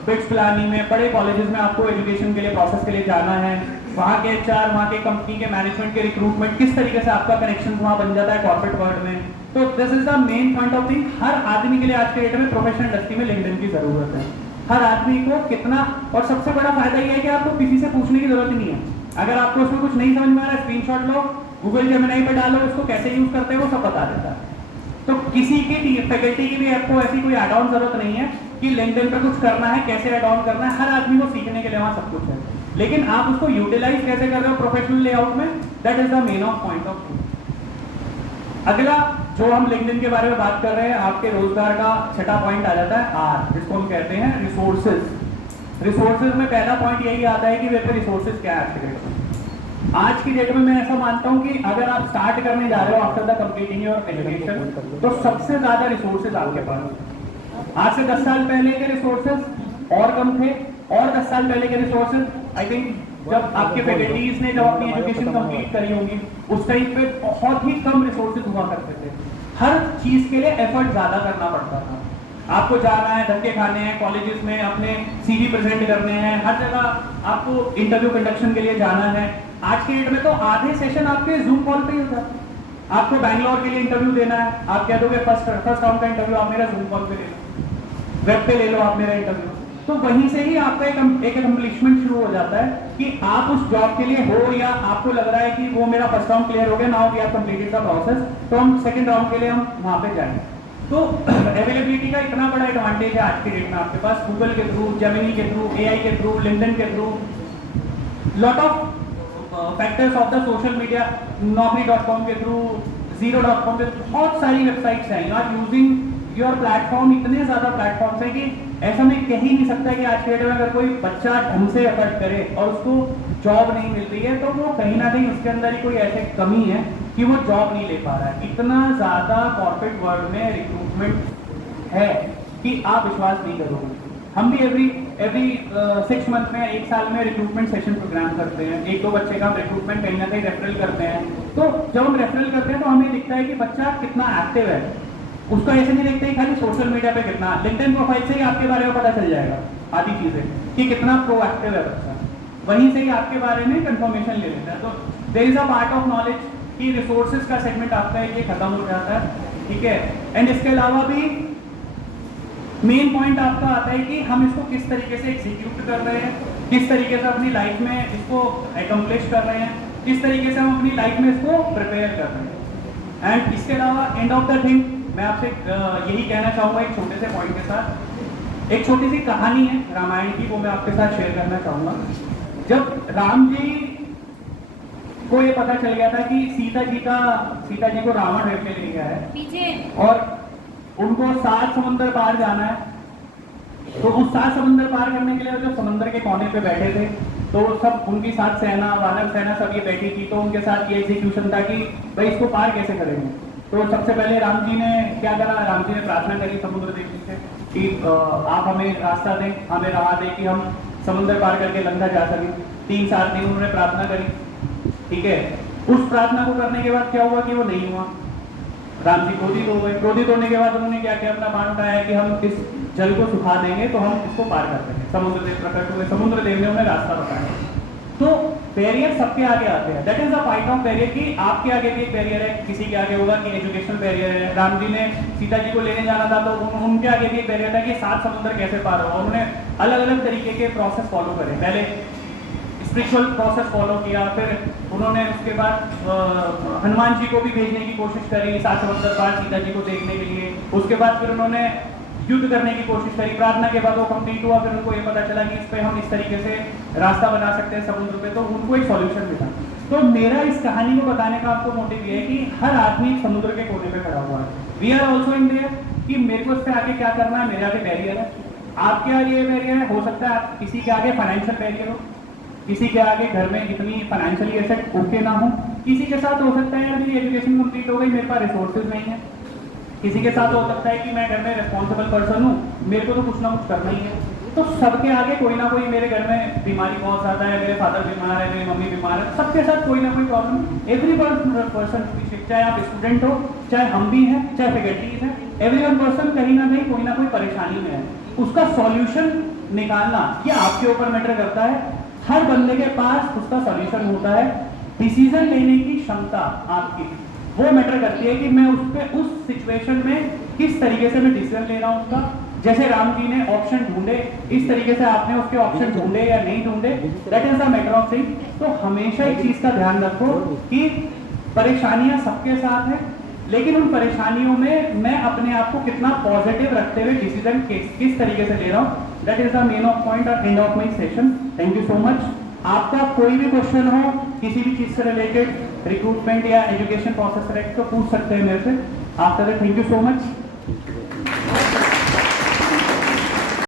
बिट्स प्लानिंग में बड़े कॉलेजेस में आपको एजुकेशन के लिए प्रोसेस के लिए जाना है, वहाँ के HR, वहाँ के कंपनी के मैनेजमेंट के रिक्रूटमेंट, किस तरीके से आपका कनेक्शन वहाँ बन जाता है कॉर्पोरेट वर्ल्ड में। तो this is the main point of thing. हर आदमी के लिए आज के डेट में प्रोफेशनल इंडस्ट्री में लिंक्डइन की जरूरत है, हर आदमी को कितना। और सबसे बड़ा फायदा यह है कि आपको किसी से पूछने की जरूरत ही नहीं है। अगर आपको उसमें कुछ नहीं समझ में आ रहा है, स्क्रीनशॉट लो, गूगल जेमिनी पे डालो, उसको कैसे यूज करते हैं वो सब बता देता है। तो किसी की फैकल्टी की भी आपको ऐसी कोई एड ऑन जरूरत नहीं है कि लिंक्डइन पे कुछ करना है, कैसे एड ऑन करना है। हर आदमी को सीखने के लिए वहाँ सब कुछ है, लेकिन आप उसको यूटिलाइज कैसे कर रहे हो प्रोफेशनल लेआउट में, that is the main of point of view. अगला जो हम लिंक्डइन के बारे में बात कर रहे हैं, आपके रोजगार का छठा पॉइंट आ जाता है R, जिसको हम कहते हैं रिसोर्सेज। रिसोर्सेज में पहला पॉइंट यही आता है कि मेरे पे रिसोर्सेज क्या है। आज की डेट में मैं ऐसा मानता हूं कि अगर आप स्टार्ट करने जा रहे हो after the completing your education, तो सबसे ज्यादा रिसोर्सेज आपके पास। आज से 10 साल पहले के रिसोर्सेज और कम थे, और 10 साल पहले के रिसोर्सेज आई थिंक जब आपके फैकल्टीज ने जब अपनी एजुकेशन कंप्लीट करी होगी उस टाइम पे बहुत ही कम रिसोर्सेज हुआ करते थे। हर चीज के लिए एफर्ट ज्यादा करना पड़ता था। आपको जाना है, धक्के खाने हैं कॉलेजेस में, अपने CV प्रेजेंट करने हैं, हर जगह आपको इंटरव्यू कंडक्शन के लिए जाना है। आज के डेट में तो आधे सेशन आपके जूम कॉल पे ही होता है। आपको बैंगलोर के लिए इंटरव्यू देना है, आप कह दोगे फर्स्ट राउंड का इंटरव्यू आप मेरा जूम कॉल पे ले लो, वेब पे ले लो आप मेरा इंटरव्यू। तो वहीं से ही आपका एक अकम्पलिशमेंट शुरू हो जाता है कि आप उस जॉब के लिए हो, या आपको लग रहा है कि वो मेरा फर्स्ट राउंड क्लियर हो गया, now we have completed the process, तो हम सेकंड राउंड के लिए हम वहां पे जाएंगे। तो अवेलेबिलिटी का इतना बड़ा एडवांटेज है आज की डेट में आपके पास, गूगल के थ्रू, जेमिनी के थ्रू, एआई के थ्रू, लिंक्डइन के through, lot of factors of the social media, naukri.com के थ्रू, zero.com के थ्रू, बहुत सारी वेबसाइट्स हैं। You are using your platform, इतने ज्यादा प्लेटफॉर्म्स हैं कि ऐसा मैं कह ही नहीं सकता कि आज के डेट में अगर कोई बच्चा ढंग से एफर्ट करे और उसको जॉब नहीं मिल रही है, तो वो कहीं ना कहीं उसके अंदर ही कोई ऐसी कमी है कि वो जॉब नहीं ले पा रहा है। इतना ज्यादा कॉर्पोरेट वर्ल्ड में रिक्रूटमेंट है कि आप विश्वास नहीं करोगे। हम भी एवरी 6 मंथ में, 1 साल में रिक्रूटमेंट सेशन प्रोग्राम करते हैं। 1-2 बच्चे का हम रिक्रूटमेंट कहीं ना कहीं रेफरल करते हैं। तो जब हम रेफरल करते हैं तो हमें दिखता है कि बच्चा कितना एक्टिव है। उसको ऐसे नहीं देखते खाली सोशल मीडिया पे कितना, लिंक्डइन प्रोफाइल से ही आपके बारे में पता चल जाएगा आधी चीजें कि कितना प्रोएक्टिव है बच्चा, वहीं से ही आपके बारे में कंफर्मेशन ले लेता है। तो there is a part of knowledge कि रिसोर्सेज का सेगमेंट आपका ये खत्म हो जाता है, ठीक है। एंड इसके अलावा भी मेन पॉइंट आपका आता है कि हम इसको किस तरीके से एग्जीक्यूट कर रहे हैं, किस तरीके से अपनी लाइफ में इसको एकम्प्लिश कर रहे हैं, किस तरीके से हम अपनी लाइफ में इसको प्रिपेयर कर रहे हैं। एंड इसके अलावा एंड ऑफ द थिंग मैं आपसे यही कहना चाहूँगा एक छोटे से पॉइंट के साथ। एक छोटी सी कहानी है रामायण की, वो मैं आपके साथ शेयर करना चाहूँगा। जब राम जी को ये पता चल गया था कि सीता जी को रावण रेप के ले गया है और उनको 7 समुंदर पार जाना है, तो उस 7 समुंदर पार करने के लिए जो समंदर के कोने पे बैठे थे, तो सब उनकी साथ सेना, वानर सेना सब ये बैठी थी। तो उनके साथ ये एग्जीक्यूशन था कि भाई इसको पार कैसे करेंगे। तो सबसे पहले राम जी ने क्या करा, राम जी ने प्रार्थना करी समुद्र देवी से कि आप हमें रास्ता दें, हमें राह दें कि हम समुद्र पार करके लंका जा सकें। 3-4 दिन उन्होंने प्रार्थना करी, ठीक है। उस प्रार्थना को करने के बाद क्या हुआ कि वो नहीं हुआ। राम जी क्रोधित हो गए। क्रोधित होने के बाद उन्होंने क्या किया, अपना बाण उठाया कि हम इस जल को सुखा देंगे तो हम इसको पार कर देंगे। समुद्र देव प्रकट हुए, समुद्र देव ने उन्हें रास्ता बताया। तो बैरियर सबके आगे आते हैं, that is the point of barrier कि आपके आगे भी एक बैरियर है, किसी के आगे होगा कि एजुकेशनल बैरियर है। राम जी ने सीता जी को लेने जाना था तो उनके आगे भी एक बैरियर था कि 7 समुद्र कैसे पार होगा। उन्होंने अलग अलग तरीके के प्रोसेस फॉलो करे। पहले स्पिरिचुअल प्रोसेस फॉलो किया, फिर उन्होंने उसके बाद हनुमान जी को भी भेजने की कोशिश करी 7 समुद्र पार सीता जी को देखने के लिए। उसके बाद फिर उन्होंने युद्ध करने की कोशिश करी। प्रार्थना के बाद वो कंप्लीट हुआ, फिर उनको ये पता चला कि इस पे हम इस तरीके से रास्ता बना सकते हैं समुद्र पे, तो उनको एक सॉल्यूशन मिला। तो मेरा इस कहानी को बताने का आपको मोटिव ये है कि हर आदमी समुद्र के कोने पे खड़ा हुआ है। We are also in there कि मेरे को इस पे आगे क्या करना है, मेरे आगे बैरियर है, आपके आगे ये बैरियर है। हो सकता है आप किसी के आगे फाइनेंशियल बैरियर हो, किसी के आगे घर में इतनी फाइनेंशियली एसेट ओके ना हो, किसी के साथ हो सकता है यार मेरी एजुकेशन कंप्लीट हो गई, मेरे पास रिसोर्सेज नहीं है, किसी के साथ हो सकता है कि मैं घर में रिस्पॉन्सिबल पर्सन हूँ, मेरे को तो कुछ ना कुछ करना ही है। तो सबके आगे कोई ना कोई, मेरे घर में बीमारी बहुत ज़्यादा है, मेरे फादर बीमार है, मेरी मम्मी बीमार है, सबके साथ कोई ना कोई प्रॉब्लम। एवरी पर्सन, चाहे आप स्टूडेंट हो, चाहे हम भी हैं, चाहे फैकल्टीज हैं, एवरी वन पर्सन कहीं ना कोई परेशानी में है। उसका सॉल्यूशन निकालना ये आपके ऊपर मैटर करता है। हर बंदे के पास उसका सॉल्यूशन होता है। डिसीजन लेने की क्षमता आपकी वो मैटर करती है कि मैं उस सिचुएशन में किस तरीके से मैं डिसीजन ले रहा हूँ उसका। जैसे राम जी ने ऑप्शन ढूंढे, इस तरीके से आपने उसके ऑप्शन ढूंढे या नहीं ढूंढे, that is the matter of thing. तो हमेशा एक चीज का ध्यान रखो कि परेशानियां सबके साथ हैं, लेकिन उन परेशानियों में मैं अपने आप को कितना पॉजिटिव रखते हुए डिसीजन किस तरीके से ले रहा हूँ, that is the main of point और end of my session. Thank you so much. आपका कोई भी क्वेश्चन हो किसी भी चीज से रिलेटेड, रिक्रूटमेंट या एजुकेशन प्रोसेस से, तो पूछ सकते हैं मेरे से। After that thank you so much.